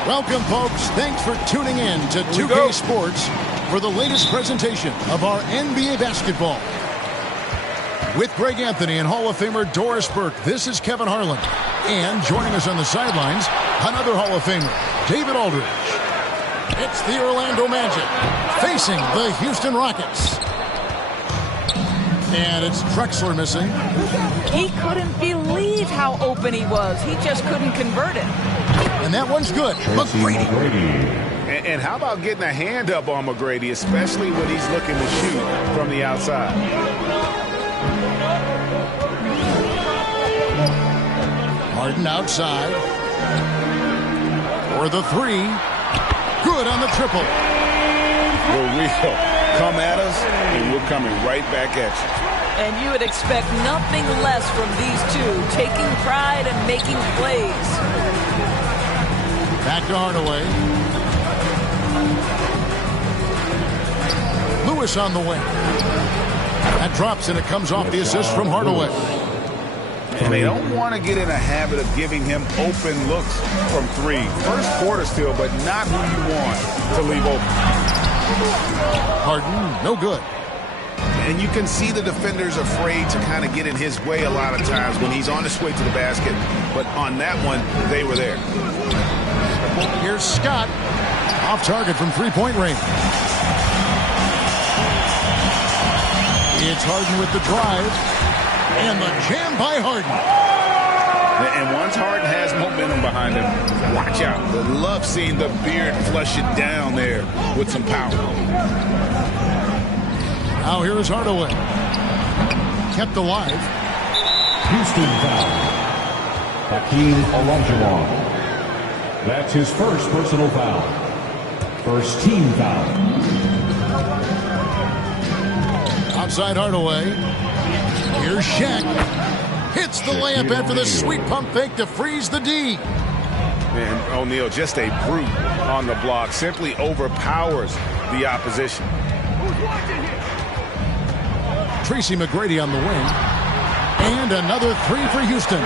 Welcome, folks. Thanks for tuning in to 2K Sports for the latest presentation of our NBA basketball. With Greg Anthony and Hall of Famer Doris Burke, this is Kevin Harlan. And joining us on the sidelines, another Hall of Famer, David Aldridge. It's the Orlando Magic facing the Houston Rockets. And it's Drexler missing. He couldn't believe how open he was. He just couldn't convert it. And that one's good. McGrady. And how about getting a hand up on McGrady, especially when he's looking to shoot from the outside? Harden outside. For the three. Good on the triple. We'll come at us, and we're coming right back at you. And you would expect nothing less from these two, taking pride and making plays. Back to Hardaway. Lewis on the wing. That drops, and it comes off the assist from Hardaway. And they don't want to get in a habit of giving him open looks from three. First quarter still, but not who you want to leave open. Harden, no good. And you can see the defenders afraid to kind of get in his way a lot of times when he's on his way to the basket. But on that one, they were there. Here's Scott. Off target from three-point range. It's Harden with the drive. And the jam by Harden. And once Harden has momentum behind him, watch out. I love seeing the beard flush it down there with some power. Now here is Hardaway. Kept alive. Houston foul. Hakeem Olajuwon. That's his first personal foul. First team foul. Outside Hardaway. Here's Shaq. Hits the layup after the sweet pump fake to freeze the D. And O'Neal, just a brute on the block. Simply overpowers the opposition. Tracy McGrady on the wing. And another three for Houston.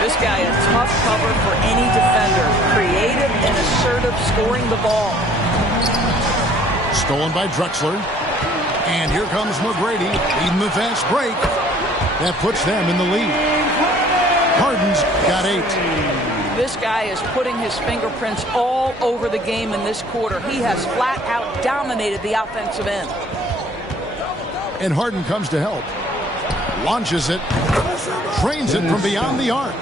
This guy a tough cover for any defender. Creative and assertive scoring the ball. Stolen by Drexler. And here comes McGrady leading the fast break. That puts them in the lead. Harden's got 8. This guy is putting his fingerprints all over the game in this quarter. He has flat out dominated the offensive end. And Harden comes to help. Launches it. Trains it from beyond the arc.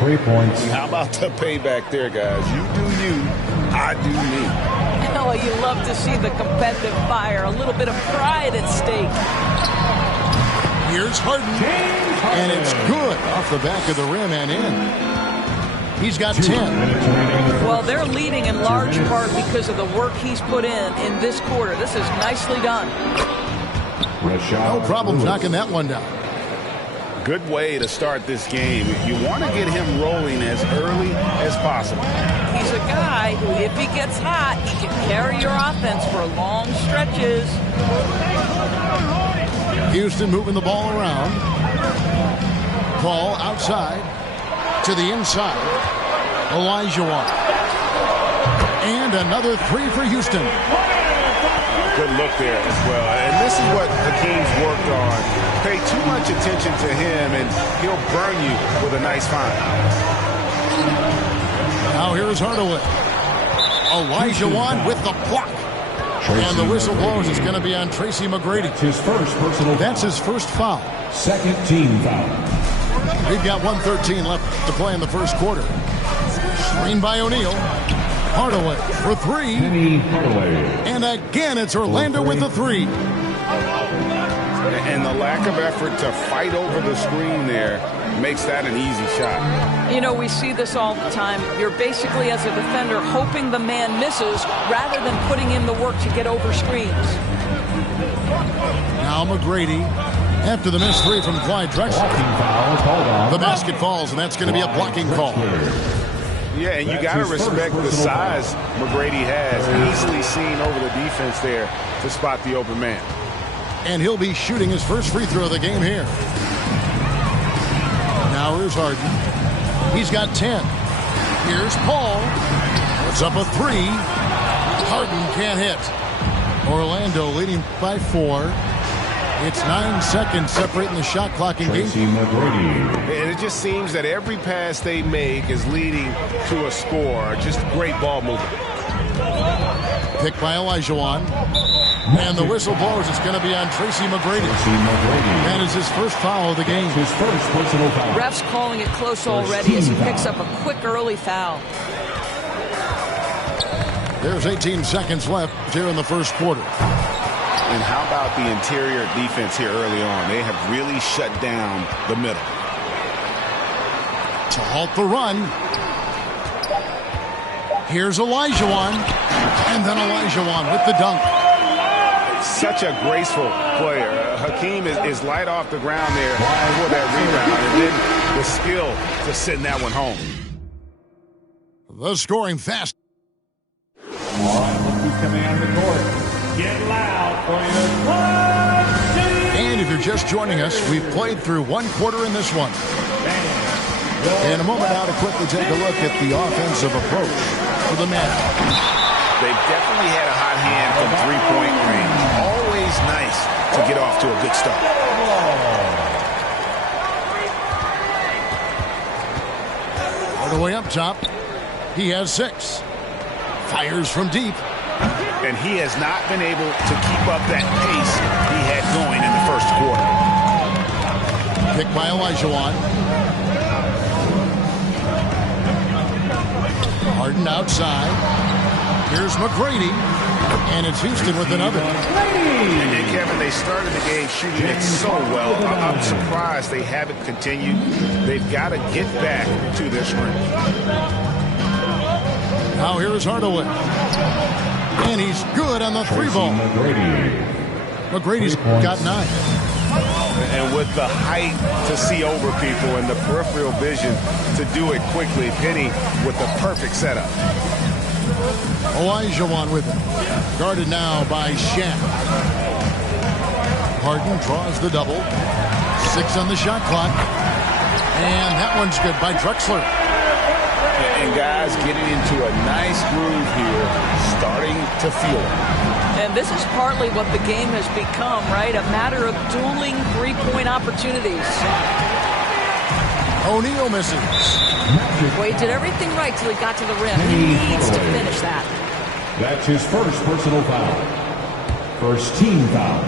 3 points. How about the payback there, guys? You do you, I do me. Oh, you love to see the competitive fire. A little bit of pride at stake. Here's Harden. And it's good off the back of the rim and in. He's got 10. Well, they're leading in large part because of the work he's put in this quarter. This is nicely done. No problem knocking that one down. Good way to start this game. You want to get him rolling as early as possible. He's a guy who, if he gets hot, he can carry your offense for long stretches. Houston moving the ball around. Ball outside to the inside. Olajuwon. And another three for Houston. Good look there as well. And this is what Hakeem's worked on. Pay too much attention to him, and he'll burn you with a nice find. Now here's Hardaway. Olajuwon with the block. And the whistle blows. It's going to be on Tracy McGrady. His first personal That's his first foul. Second team foul. We've got 1:13 left to play in the first quarter. Screen by O'Neal. Hardaway for three. And again, it's Orlando with the three. And the lack of effort to fight over the screen there makes that an easy shot. You know, we see this all the time. You're basically, as a defender, hoping the man misses rather than putting in the work to get over screens. Now McGrady, after the missed three from Clyde Drexler. The basket falls, and that's going to be a blocking call. Yeah, and you got to respect the size McGrady has. Easily seen over the defense there to spot the open man. And he'll be shooting his first free throw of the game here. Now here's Harden. He's got 10. Here's Paul. Puts up a 3. Harden can't hit. Orlando leading by 4. It's 9 seconds separating the shot clock in game. And it just seems that every pass they make is leading to a score. Just great ball movement. Picked by Olajuwon. And the whistle blows. It's going to be on Tracy McGrady. That is his first foul of the game. His first personal foul. Ref's calling it close already as he picks up a quick early foul. There's 18 seconds left here in the first quarter. And how about the interior defense here early on? They have really shut down the middle. To halt the run. Here's Olajuwon. And then Olajuwon with the dunk. Such a graceful player. Hakeem is light off the ground there for that rebound. And then the skill to send that one home. The scoring fast. All right, let's just command the court. Get loud for your club team. And if you're just joining us, we've played through one quarter in this one. In a moment now to quickly take a look at the offensive approach for the men. They've definitely had a hot hand from three-point range. Always nice to get off to a good start. All the way up top, he has 6. Fires from deep. And he has not been able to keep up that pace he had going in the first quarter. Picked by Olajuwon. Harden outside. Here's McGrady. And it's Houston with another. And Kevin, they started the game shooting it so well. I'm surprised they haven't continued. They've got to get back to their strength. Now here is Hardaway. And he's good on the 3 ball. McGrady's got 9. And with the height to see over people and the peripheral vision to do it quickly, Penny with the perfect setup. Olajuwon with him. Guarded now by Shaq. Harden draws the double. 6 on the shot clock. And that one's good by Drexler. And guys getting into a nice groove here, starting to feel it. And this is partly what the game has become, right? A matter of dueling three-point opportunities. O'Neal misses. Well, he did everything right till he got to the rim. He needs to finish that. That's his first personal foul. First team foul.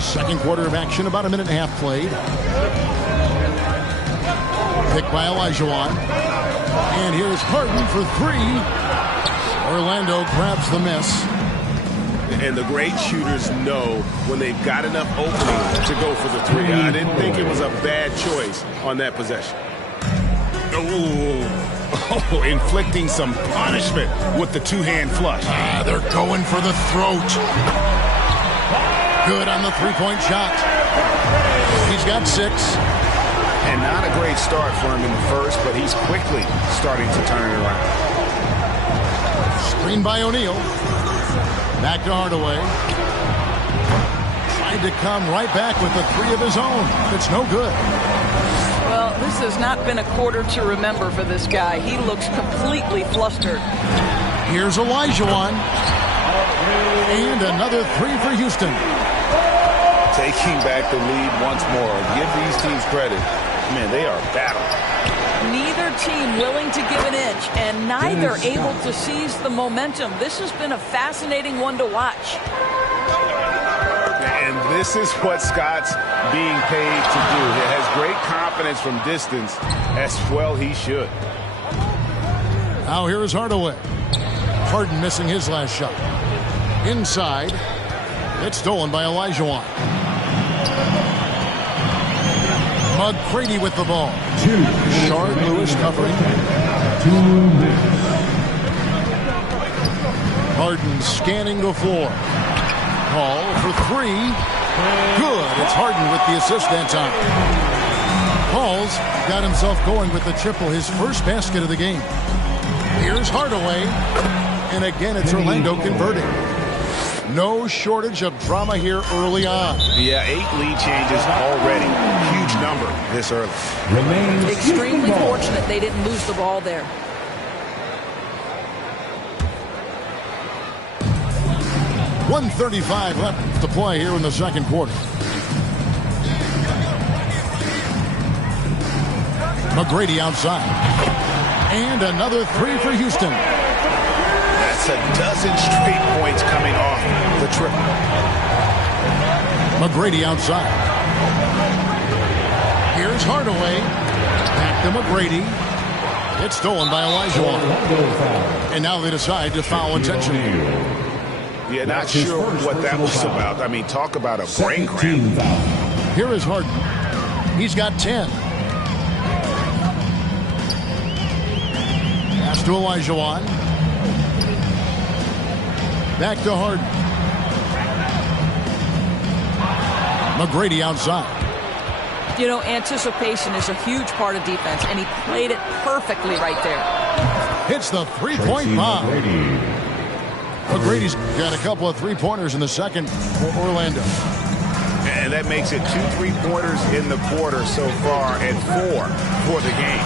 Second quarter of action, about a minute and a half played. Picked by Olajuwon. And here's Harden for 3. Orlando grabs the miss. And the great shooters know when they've got enough opening to go for the 3. I didn't think it was a bad choice on that possession. Oh, inflicting some punishment with the 2-hand flush. They're going for the throat. Good on the 3-point shot. He's got 6. And not a great start for him in the first, but he's quickly starting to turn it around. Screen by O'Neal. Back to Hardaway. Tried to come right back with the 3 of his own. It's no good. Well, this has not been a quarter to remember for this guy. He looks completely flustered. Here's Olajuwon. And another 3 for Houston. Taking back the lead once more. Give these teams credit. Man, they are battling. Neither team willing to give an inch, and neither able to seize the momentum. This has been a fascinating one to watch. And this is what Scott's being paid to do. He has great confidence from distance, as well he should. Now here is Hardaway. Harden missing his last shot. Inside. It's stolen by Olajuwon. McGrady with the ball. 2. Shard Lewis covering. 2 Harden scanning the floor. Call for 3. Good. It's Harden with the assist that time. Paul's got himself going with the triple, his first basket of the game. Here's Hardaway. And again, it's Orlando converting. No shortage of drama here early on. Yeah, 8 lead changes already. Huge number this early. Extremely fortunate they didn't lose the ball there. .135 left to play here in the second quarter. McGrady outside. And another three for Houston. That's a dozen straight points coming off the triple. McGrady outside. Here's Hardaway. Back to McGrady. It's stolen by Olajuwon. And now they decide to foul intentionally. Yeah, not sure what that was about. I mean, talk about a brain cramp. Here is Harden. He's got 10. Pass to Olajuwon. Back to Harden. McGrady outside. You know, anticipation is a huge part of defense, and he played it perfectly right there. Hits the three-point bomb. McGrady's got a couple of three-pointers in the second for Orlando. And that makes it 2 3-pointers in the quarter so far and 4 for the game.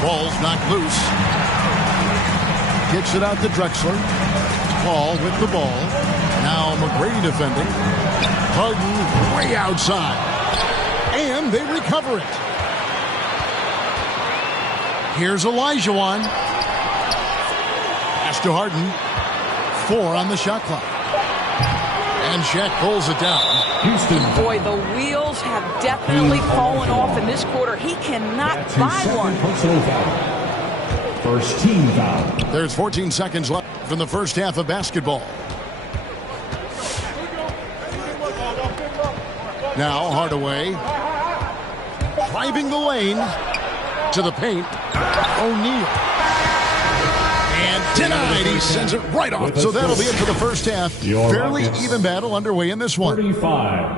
Ball's knocked loose. Kicks it out to Drexler. Paul with the ball. Now McGrady defending. Harden way outside. And they recover it. Here's Olajuwon. Pass to Harden. 4 on the shot clock. And Shaq pulls it down. Boy, the wheels have definitely fallen off in this quarter. He cannot buy one. First team foul. There's 14 seconds left from the first half of basketball. Now Hardaway driving the lane to the paint. O'Neal. And denied. He sends it right off. So that'll be it for the first half. Fairly even battle underway in this one.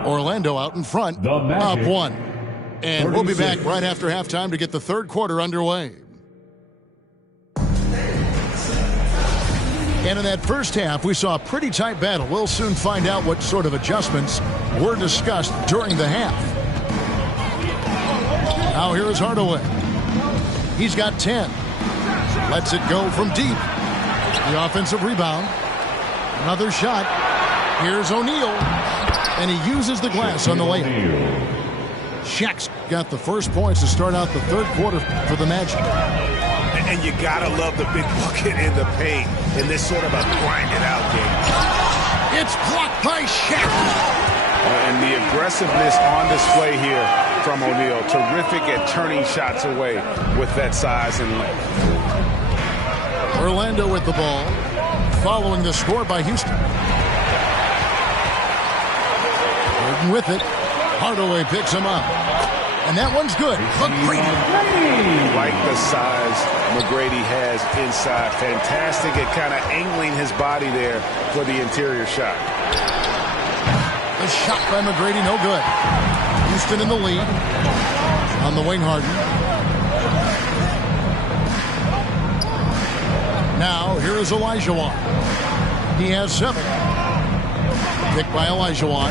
Orlando out in front, up 1. And we'll be back right after halftime to get the third quarter underway. And in that first half, we saw a pretty tight battle. We'll soon find out what sort of adjustments were discussed during the half. Now here is Hardaway. He's got 10. Lets it go from deep. The offensive rebound. Another shot. Here's O'Neal. And he uses the glass on the layup. Shaq's got the first points to start out the third quarter for the Magic. And you gotta love the big bucket in the paint in this sort of a grind-it-out game. It's blocked by Shaq. And the aggressiveness on display here from O'Neal. Terrific at turning shots away with that size and length. Orlando with the ball, following the score by Houston. Harden with it. Hardaway picks him up. And that one's good. McGrady. Like the size McGrady has inside. Fantastic at kind of angling his body there for the interior shot. The shot by McGrady, no good. Houston in the lead. On the wing, Harden. Now, here is Olajuwon. He has 7. Picked by Olajuwon.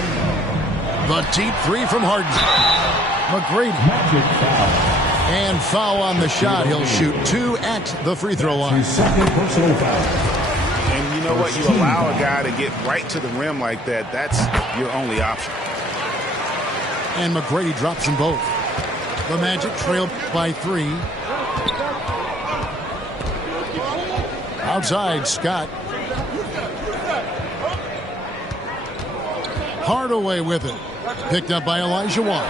The deep 3 from Harden. McGrady. And foul on the shot. He'll shoot 2 at the free throw line. And you know what? You allow a guy to get right to the rim like that. That's your only option. And McGrady drops them both. The Magic trailed by 3. Outside, Scott. Hardaway with it. Picked up by Olajuwon.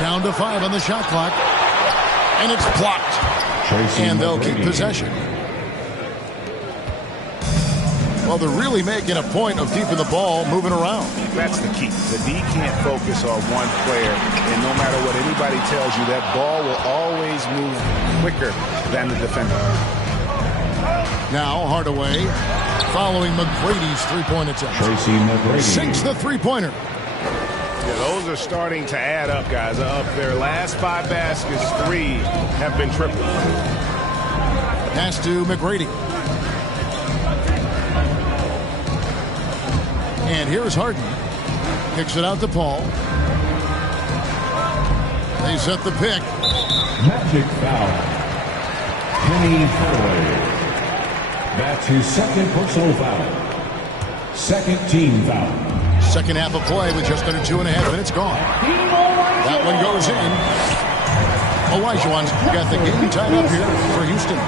Down to 5 on the shot clock. And it's blocked. And they'll keep possession. Well, they're really making a point of keeping the ball moving around. That's the key. The D can't focus on one player. And no matter what anybody tells you, that ball will always move quicker than the defender. Now Hardaway following McGrady's three-point attempt. Sinks the three-pointer. Yeah, those are starting to add up, guys. Of their last 5 baskets, 3 have been triples. Pass to McGrady. And here's Harden. Kicks it out to Paul. They set the pick. Magic foul. Kenny Hardaway. That's his second personal foul. Second team foul. Second half of play with just under 2.5 minutes gone. That one goes in. Olajuwon's got the game tied up here for Houston.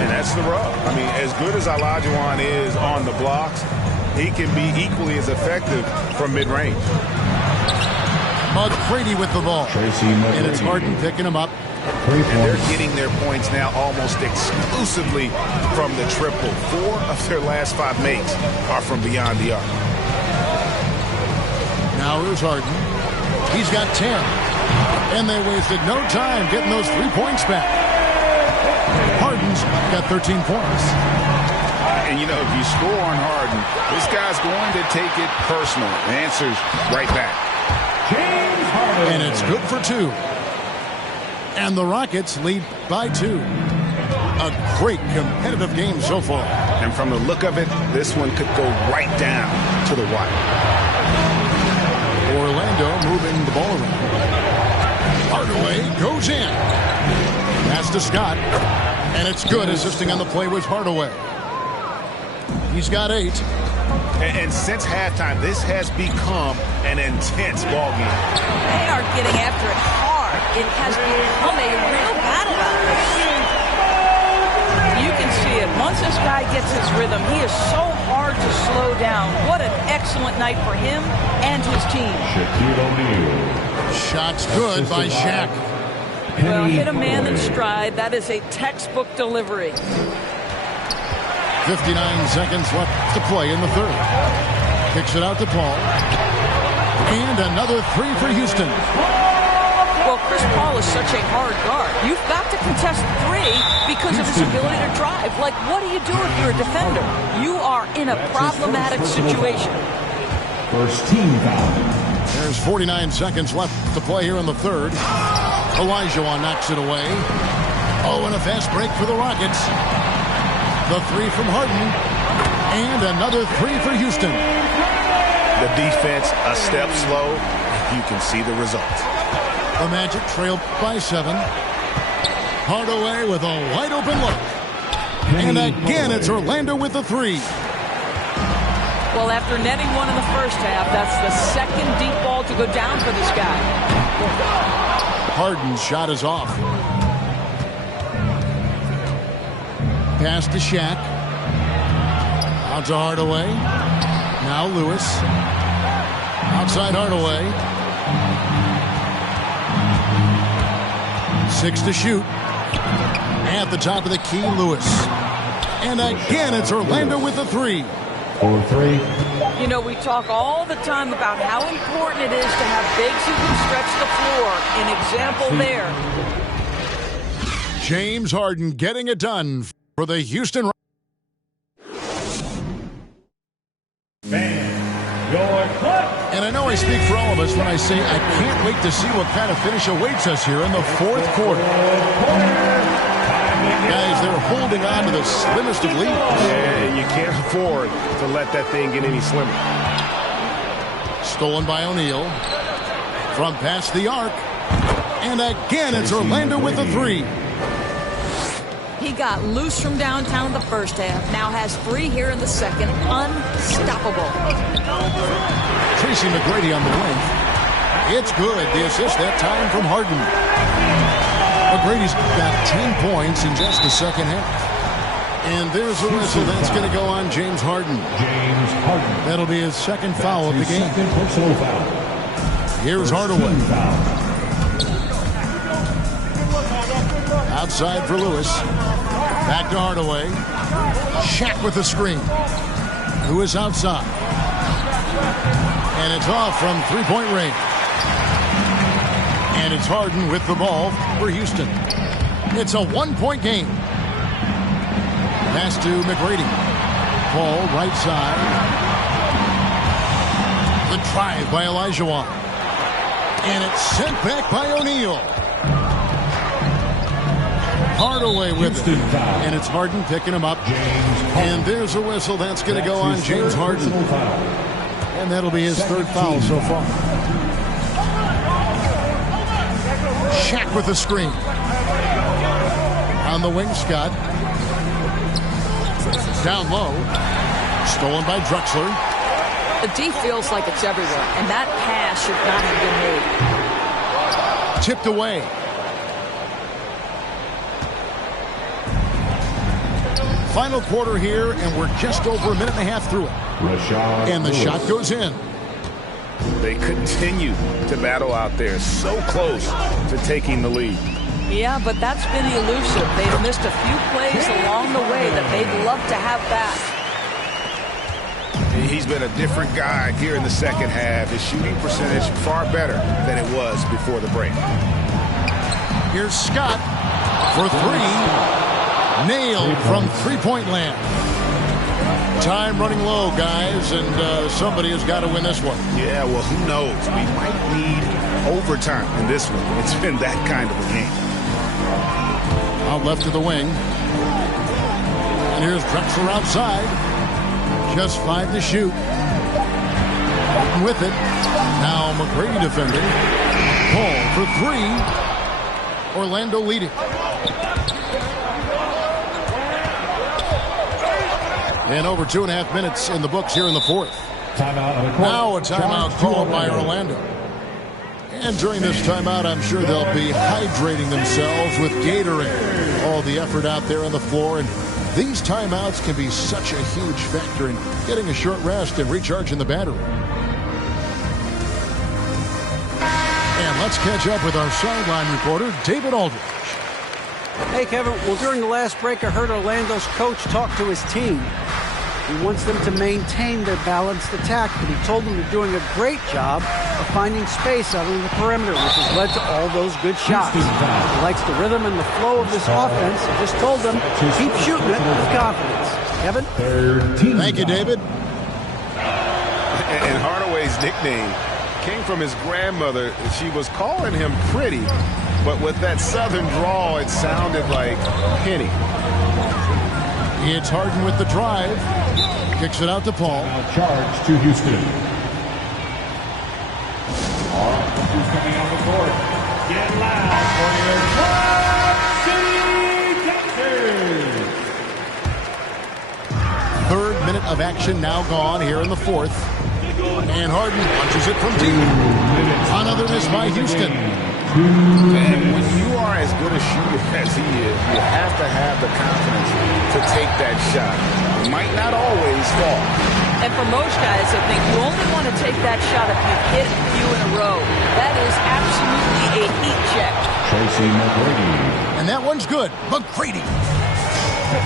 And that's the rub. I mean, as good as Olajuwon is on the blocks, he can be equally as effective from mid-range. McGrady with the ball. And it's Harden picking him up. And they're getting their points now almost exclusively from the triple. 4 of their last 5 makes are from beyond the arc. Now here's Harden. He's got 10. And they wasted no time getting those 3 points back. Harden's got 13 points. And, you know, if you score on Harden, this guy's going to take it personal. The answer's right back. And it's good for 2. And the Rockets lead by 2. A great competitive game so far. And from the look of it, this one could go right down to the wire. Orlando moving the ball around. Hardaway goes in. Pass to Scott. And it's good. Assisting on the play was Hardaway. He's got 8. And since halftime, this has become an intense ball game. They are getting after it hard. It has become a real battle out there. You can see it. Once this guy gets his rhythm, he is so hard to slow down. What an excellent night for him and his team. Shots good by Shaq. Well, hit a man in stride. That is a textbook delivery. 59 seconds left to play in the third. Kicks it out to Paul. And another 3 for Houston. Well, Chris Paul is such a hard guard. You've got to contest 3 because of his ability to drive. Like, what do you do if you're a defender? You are in a problematic situation. First team foul. There's 49 seconds left to play here in the third. Olajuwon knocks it away. Oh, and a fast break for the Rockets. The 3 from Harden. And another 3 for Houston. The defense a step slow. You can see the results. The Magic trailed by 7. Hardaway with a wide open look. And again, it's Orlando with the 3. Well, after netting 1 in the first half, that's the second deep ball to go down for this guy. Harden's shot is off. Pass to Shaq. Out to Hardaway. Now Lewis. Outside Hardaway. 6 to shoot. At the top of the key, Lewis. And again, it's Orlando with the 3. 4-3. You know, we talk all the time about how important it is to have bigs who can stretch the floor. An example there. James Harden getting it done for the Houston. And I know I speak for all of us when I say I can't wait to see what kind of finish awaits us here in the fourth quarter. Guys, they're holding on to the slimmest of leads. Yeah, you can't afford to let that thing get any slimmer. Stolen by O'Neal. From past the arc. And again, it's Orlando with the 3. He got loose from downtown in the first half. Now has 3 here in the second. Unstoppable. Tracy McGrady on the wing. It's good. The assist that time from Harden. McGrady's got 10 points in just the second half. And there's a whistle that's going to go on James Harden. James Harden. That'll be his second foul of the game. Second personal foul. Here's Hardaway. Outside for Lewis. Back to Hardaway. Shaq with the screen. Who is outside? And it's off from three-point range. And it's Harden with the ball for Houston. It's a one-point game. Pass to McGrady. Paul right side. The drive by Olajuwon. And it's sent back by O'Neal. Hardaway with it. And it's Harden picking him up. And there's a whistle. That's going to go on James Harden. And that'll be his third foul so far. Shaq with the screen. On the wing, Scott. Down low. Stolen by Drexler. The D feels like it's everywhere, and that pass should not have been made. Tipped away. Final quarter here, and we're just over a minute and a half through it. And the shot goes in. They continue to battle out there, so close to taking the lead. Yeah, but that's been elusive. They've missed a few plays along the way that they'd love to have back. He's been a different guy here in the second half. His shooting percentage far better than it was before the break. Here's Scott for three. Nailed from three-point land. Time running low, guys, and somebody has got to win this one. Yeah, well, who knows? We might need overtime in this one. It's been that kind of a game. Out left to the wing. And here's Drexler outside. Just 5 to shoot. With it. Now McGrady defending. Paul for three. Orlando leading. And over 2.5 minutes in the books here in the fourth. Now a timeout called by Orlando. And during this timeout, I'm sure they'll be hydrating themselves with Gatorade. All the effort out there on the floor. And these timeouts can be such a huge factor in getting a short rest and recharging the battery. And let's catch up with our sideline reporter, David Aldridge. Hey, Kevin. Well, during the last break, I heard Orlando's coach talk to his team. He wants them to maintain their balanced attack, but he told them they're doing a great job of finding space out on the perimeter, which has led to all those good shots. He likes the rhythm and the flow of this offense. He just told them, keep shooting it with confidence. Kevin? Thank you, David. And Hardaway's nickname came from his grandmother. She was calling him pretty, but with that southern drawl, it sounded like Penny. It's Harden with the drive. Kicks it out to Paul. Now charge to Houston. All offenses coming on the court. Get loud for your City Texans. Third minute of action now gone here in the fourth. And Harden punches it from deep. Another miss by Houston. And when you are as good a shooter as he is, you have to have the confidence to take that shot. It might not always fall. And for most guys, I think you only want to take that shot if you hit a few in a row. That is absolutely a heat check. Tracy McGrady. And that one's good. McGrady.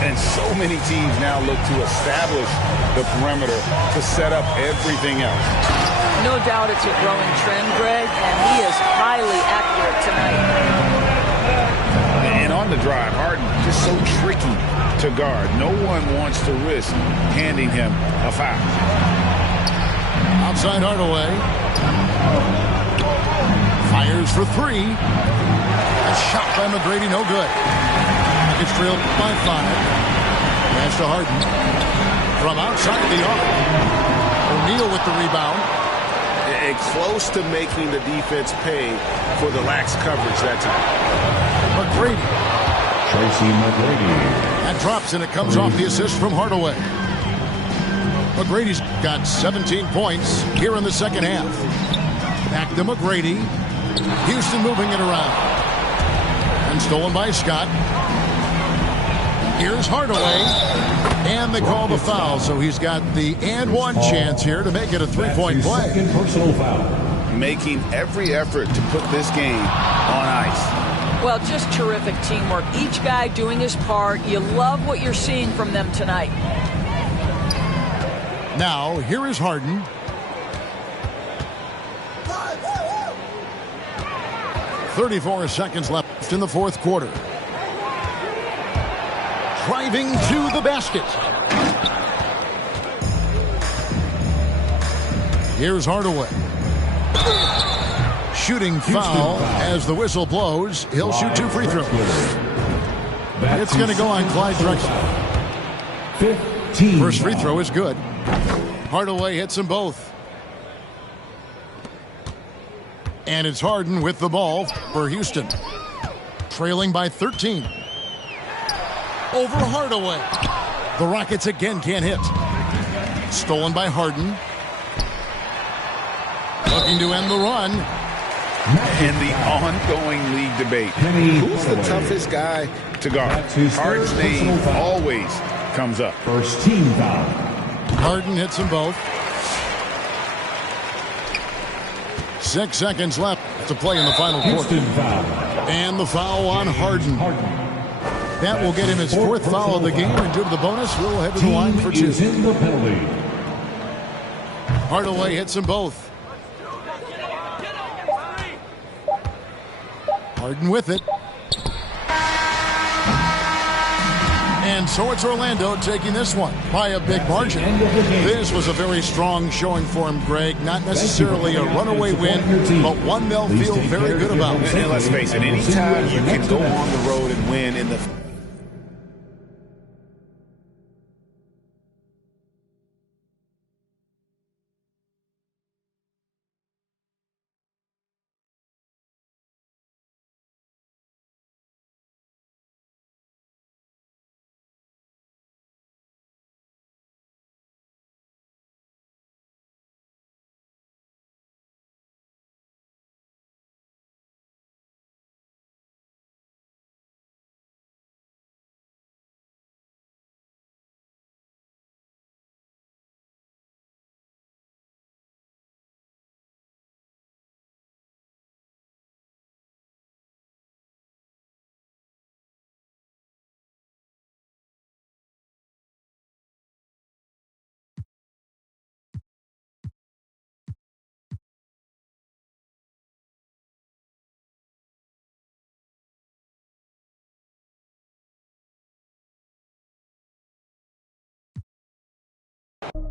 And so many teams now look to establish the perimeter to set up everything else. No doubt it's a growing trend, Greg, and he is highly accurate tonight. And on the drive, Harden just so tricky to guard. No one wants to risk handing him a foul. Outside Hardaway. Fires for three. A shot by McGrady, no good. It's trailed by 5. Pass to Harden. From outside the arc. O'Neal with the rebound. And close to making the defense pay for the lax coverage that time. McGrady. Tracy McGrady. That drops and it comes off the assist from Hardaway. McGrady's got 17 points here in the second half. Back to McGrady. Houston moving it around. And stolen by Scott. Here's Hardaway. And they call the foul, so he's got the and one chance here to make it a three-point play. Second personal foul. Making every effort to put this game on ice. Well, just terrific teamwork. Each guy doing his part. You love what you're seeing from them tonight. Now, here is Harden. .34 seconds left in the fourth quarter. Driving to the basket. Here's Hardaway. Shooting foul as the whistle blows. He'll shoot 2 free throws. It's going to go on Clyde Drexler. First free throw is good. Hardaway hits them both. And it's Harden with the ball for Houston. Trailing by 13. Over Hardaway. The Rockets again can't hit. Stolen by Harden. Looking to end the run. And the ongoing league debate. Who's the toughest guy to guard? Harden's name always comes up. First team foul. Harden hits them both. 6 seconds left to play in the final quarter. And the foul on Harden. That will get him his 4th foul of the game, and due to the bonus, we'll head to the line for 2. Hardaway hits them both. Harden with it. And so it's Orlando taking this one by a big margin. This was a very strong showing for him, Greg. Not necessarily a runaway win, but one they'll feel very good about. And let's face it, anytime you can go on the road and win in the...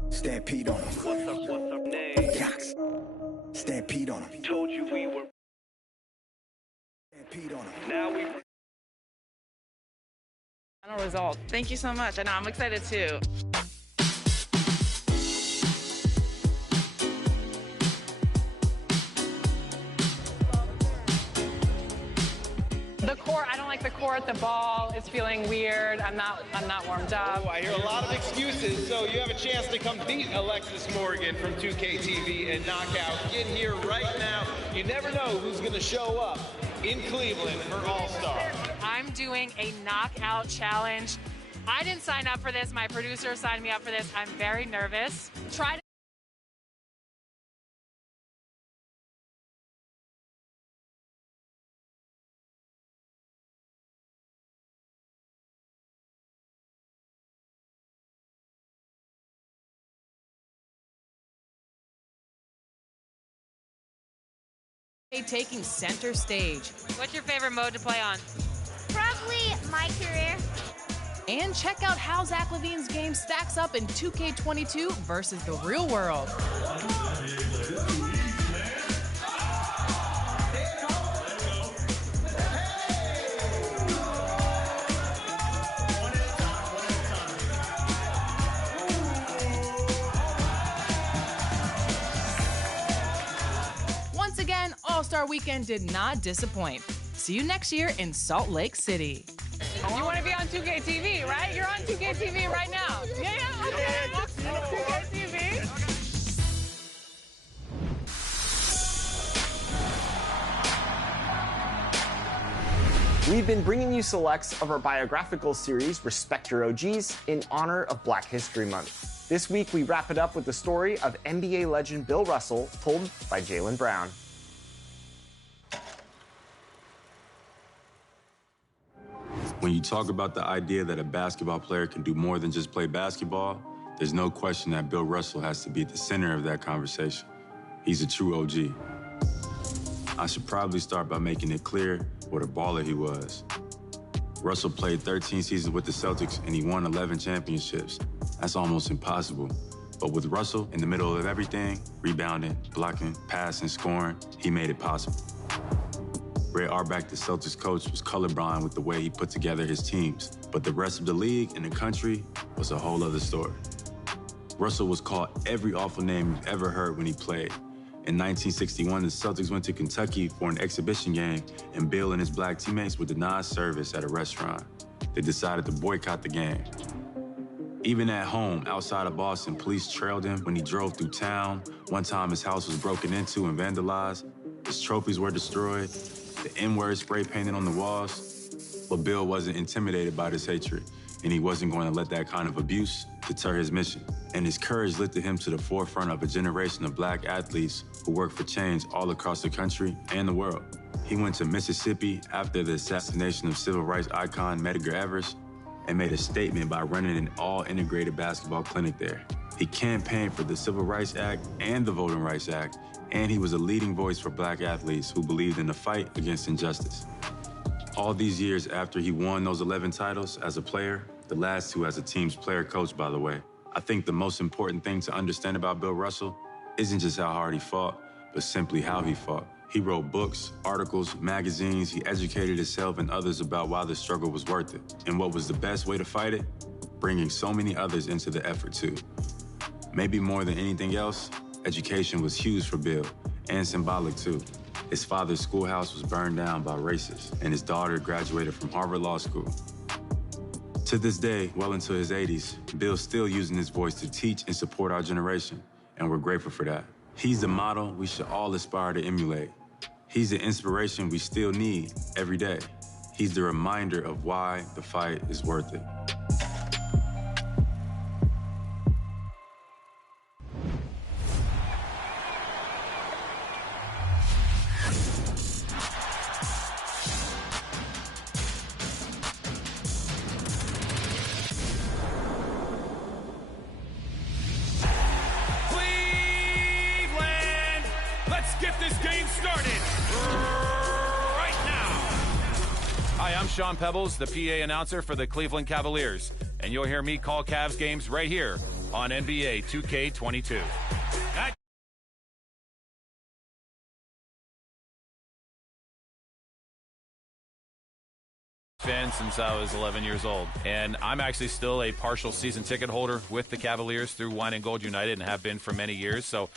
Stampede on him. What's up, name? Cox. Stampede on him. Told you we were. Stampede on him. Now we. Final result. Thank you so much. I know I'm excited too. The court, I don't like the court. The ball is feeling weird. I'm not warmed up. Oh, I hear a lot of excuses, so you have a chance to come beat Alexis Morgan from 2K TV and Knockout. Get here right now. You never know who's going to show up in Cleveland for All-Star. I'm doing a knockout challenge. I didn't sign up for this. My producer signed me up for this. I'm very nervous. Try to taking center stage. What's your favorite mode to play on? Probably my career. And check out how Zach LaVine's game stacks up in 2K22 versus the real world. Once again, All-Star Weekend did not disappoint. See you next year in Salt Lake City. You want to be on 2K TV, right? You're on 2K TV right now. Yeah, okay. 2K TV. We've been bringing you selects of our biographical series, Respect Your OGs, in honor of Black History Month. This week, we wrap it up with the story of NBA legend Bill Russell, told by Jaylen Brown. When you talk about the idea that a basketball player can do more than just play basketball, there's no question that Bill Russell has to be at the center of that conversation. He's a true OG. I should probably start by making it clear what a baller he was. Russell played 13 seasons with the Celtics and he won 11 championships. That's almost impossible. But with Russell in the middle of everything, rebounding, blocking, passing, scoring, he made it possible. Ray Auerbach, the Celtics coach, was colorblind with the way he put together his teams, but the rest of the league and the country was a whole other story. Russell was called every awful name you've ever heard when he played. In 1961, the Celtics went to Kentucky for an exhibition game, and Bill and his black teammates were denied service at a restaurant. They decided to boycott the game. Even at home, outside of Boston, police trailed him when he drove through town. One time, his house was broken into and vandalized. His trophies were destroyed. The N-word spray painted on the walls. But Bill wasn't intimidated by this hatred, and he wasn't going to let that kind of abuse deter his mission. And his courage lifted him to the forefront of a generation of black athletes who work for change all across the country and the world. He went to Mississippi after the assassination of civil rights icon Medgar Evers and made a statement by running an all-integrated basketball clinic there. He campaigned for the Civil Rights Act and the Voting Rights Act, and he was a leading voice for black athletes who believed in the fight against injustice. All these years after he won those 11 titles as a player, the last 2 as a team's player coach, by the way, I think the most important thing to understand about Bill Russell isn't just how hard he fought, but simply how he fought. He wrote books, articles, magazines. He educated himself and others about why the struggle was worth it. And what was the best way to fight it? Bringing so many others into the effort, too. Maybe more than anything else, education was huge for Bill, and symbolic, too. His father's schoolhouse was burned down by racists, and his daughter graduated from Harvard Law School. To this day, well into his 80s, Bill's still using his voice to teach and support our generation, and we're grateful for that. He's the model we should all aspire to emulate. He's the inspiration we still need every day. He's the reminder of why the fight is worth it. Get this game started right now. Hi, I'm Sean Pebbles, the PA announcer for the Cleveland Cavaliers, and you'll hear me call Cavs games right here on NBA 2K22. Fan since I was 11 years old, and I'm actually still a partial season ticket holder with the Cavaliers through Wine and Gold United and have been for many years. So,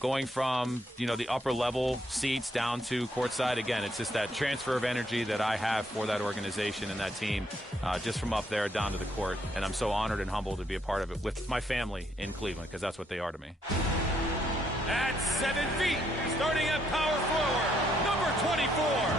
going from, the upper level seats down to courtside, again, it's just that transfer of energy that I have for that organization and that team, just from up there down to the court. And I'm so honored and humbled to be a part of it with my family in Cleveland, because that's what they are to me. At 7 feet, starting at power forward, number 24.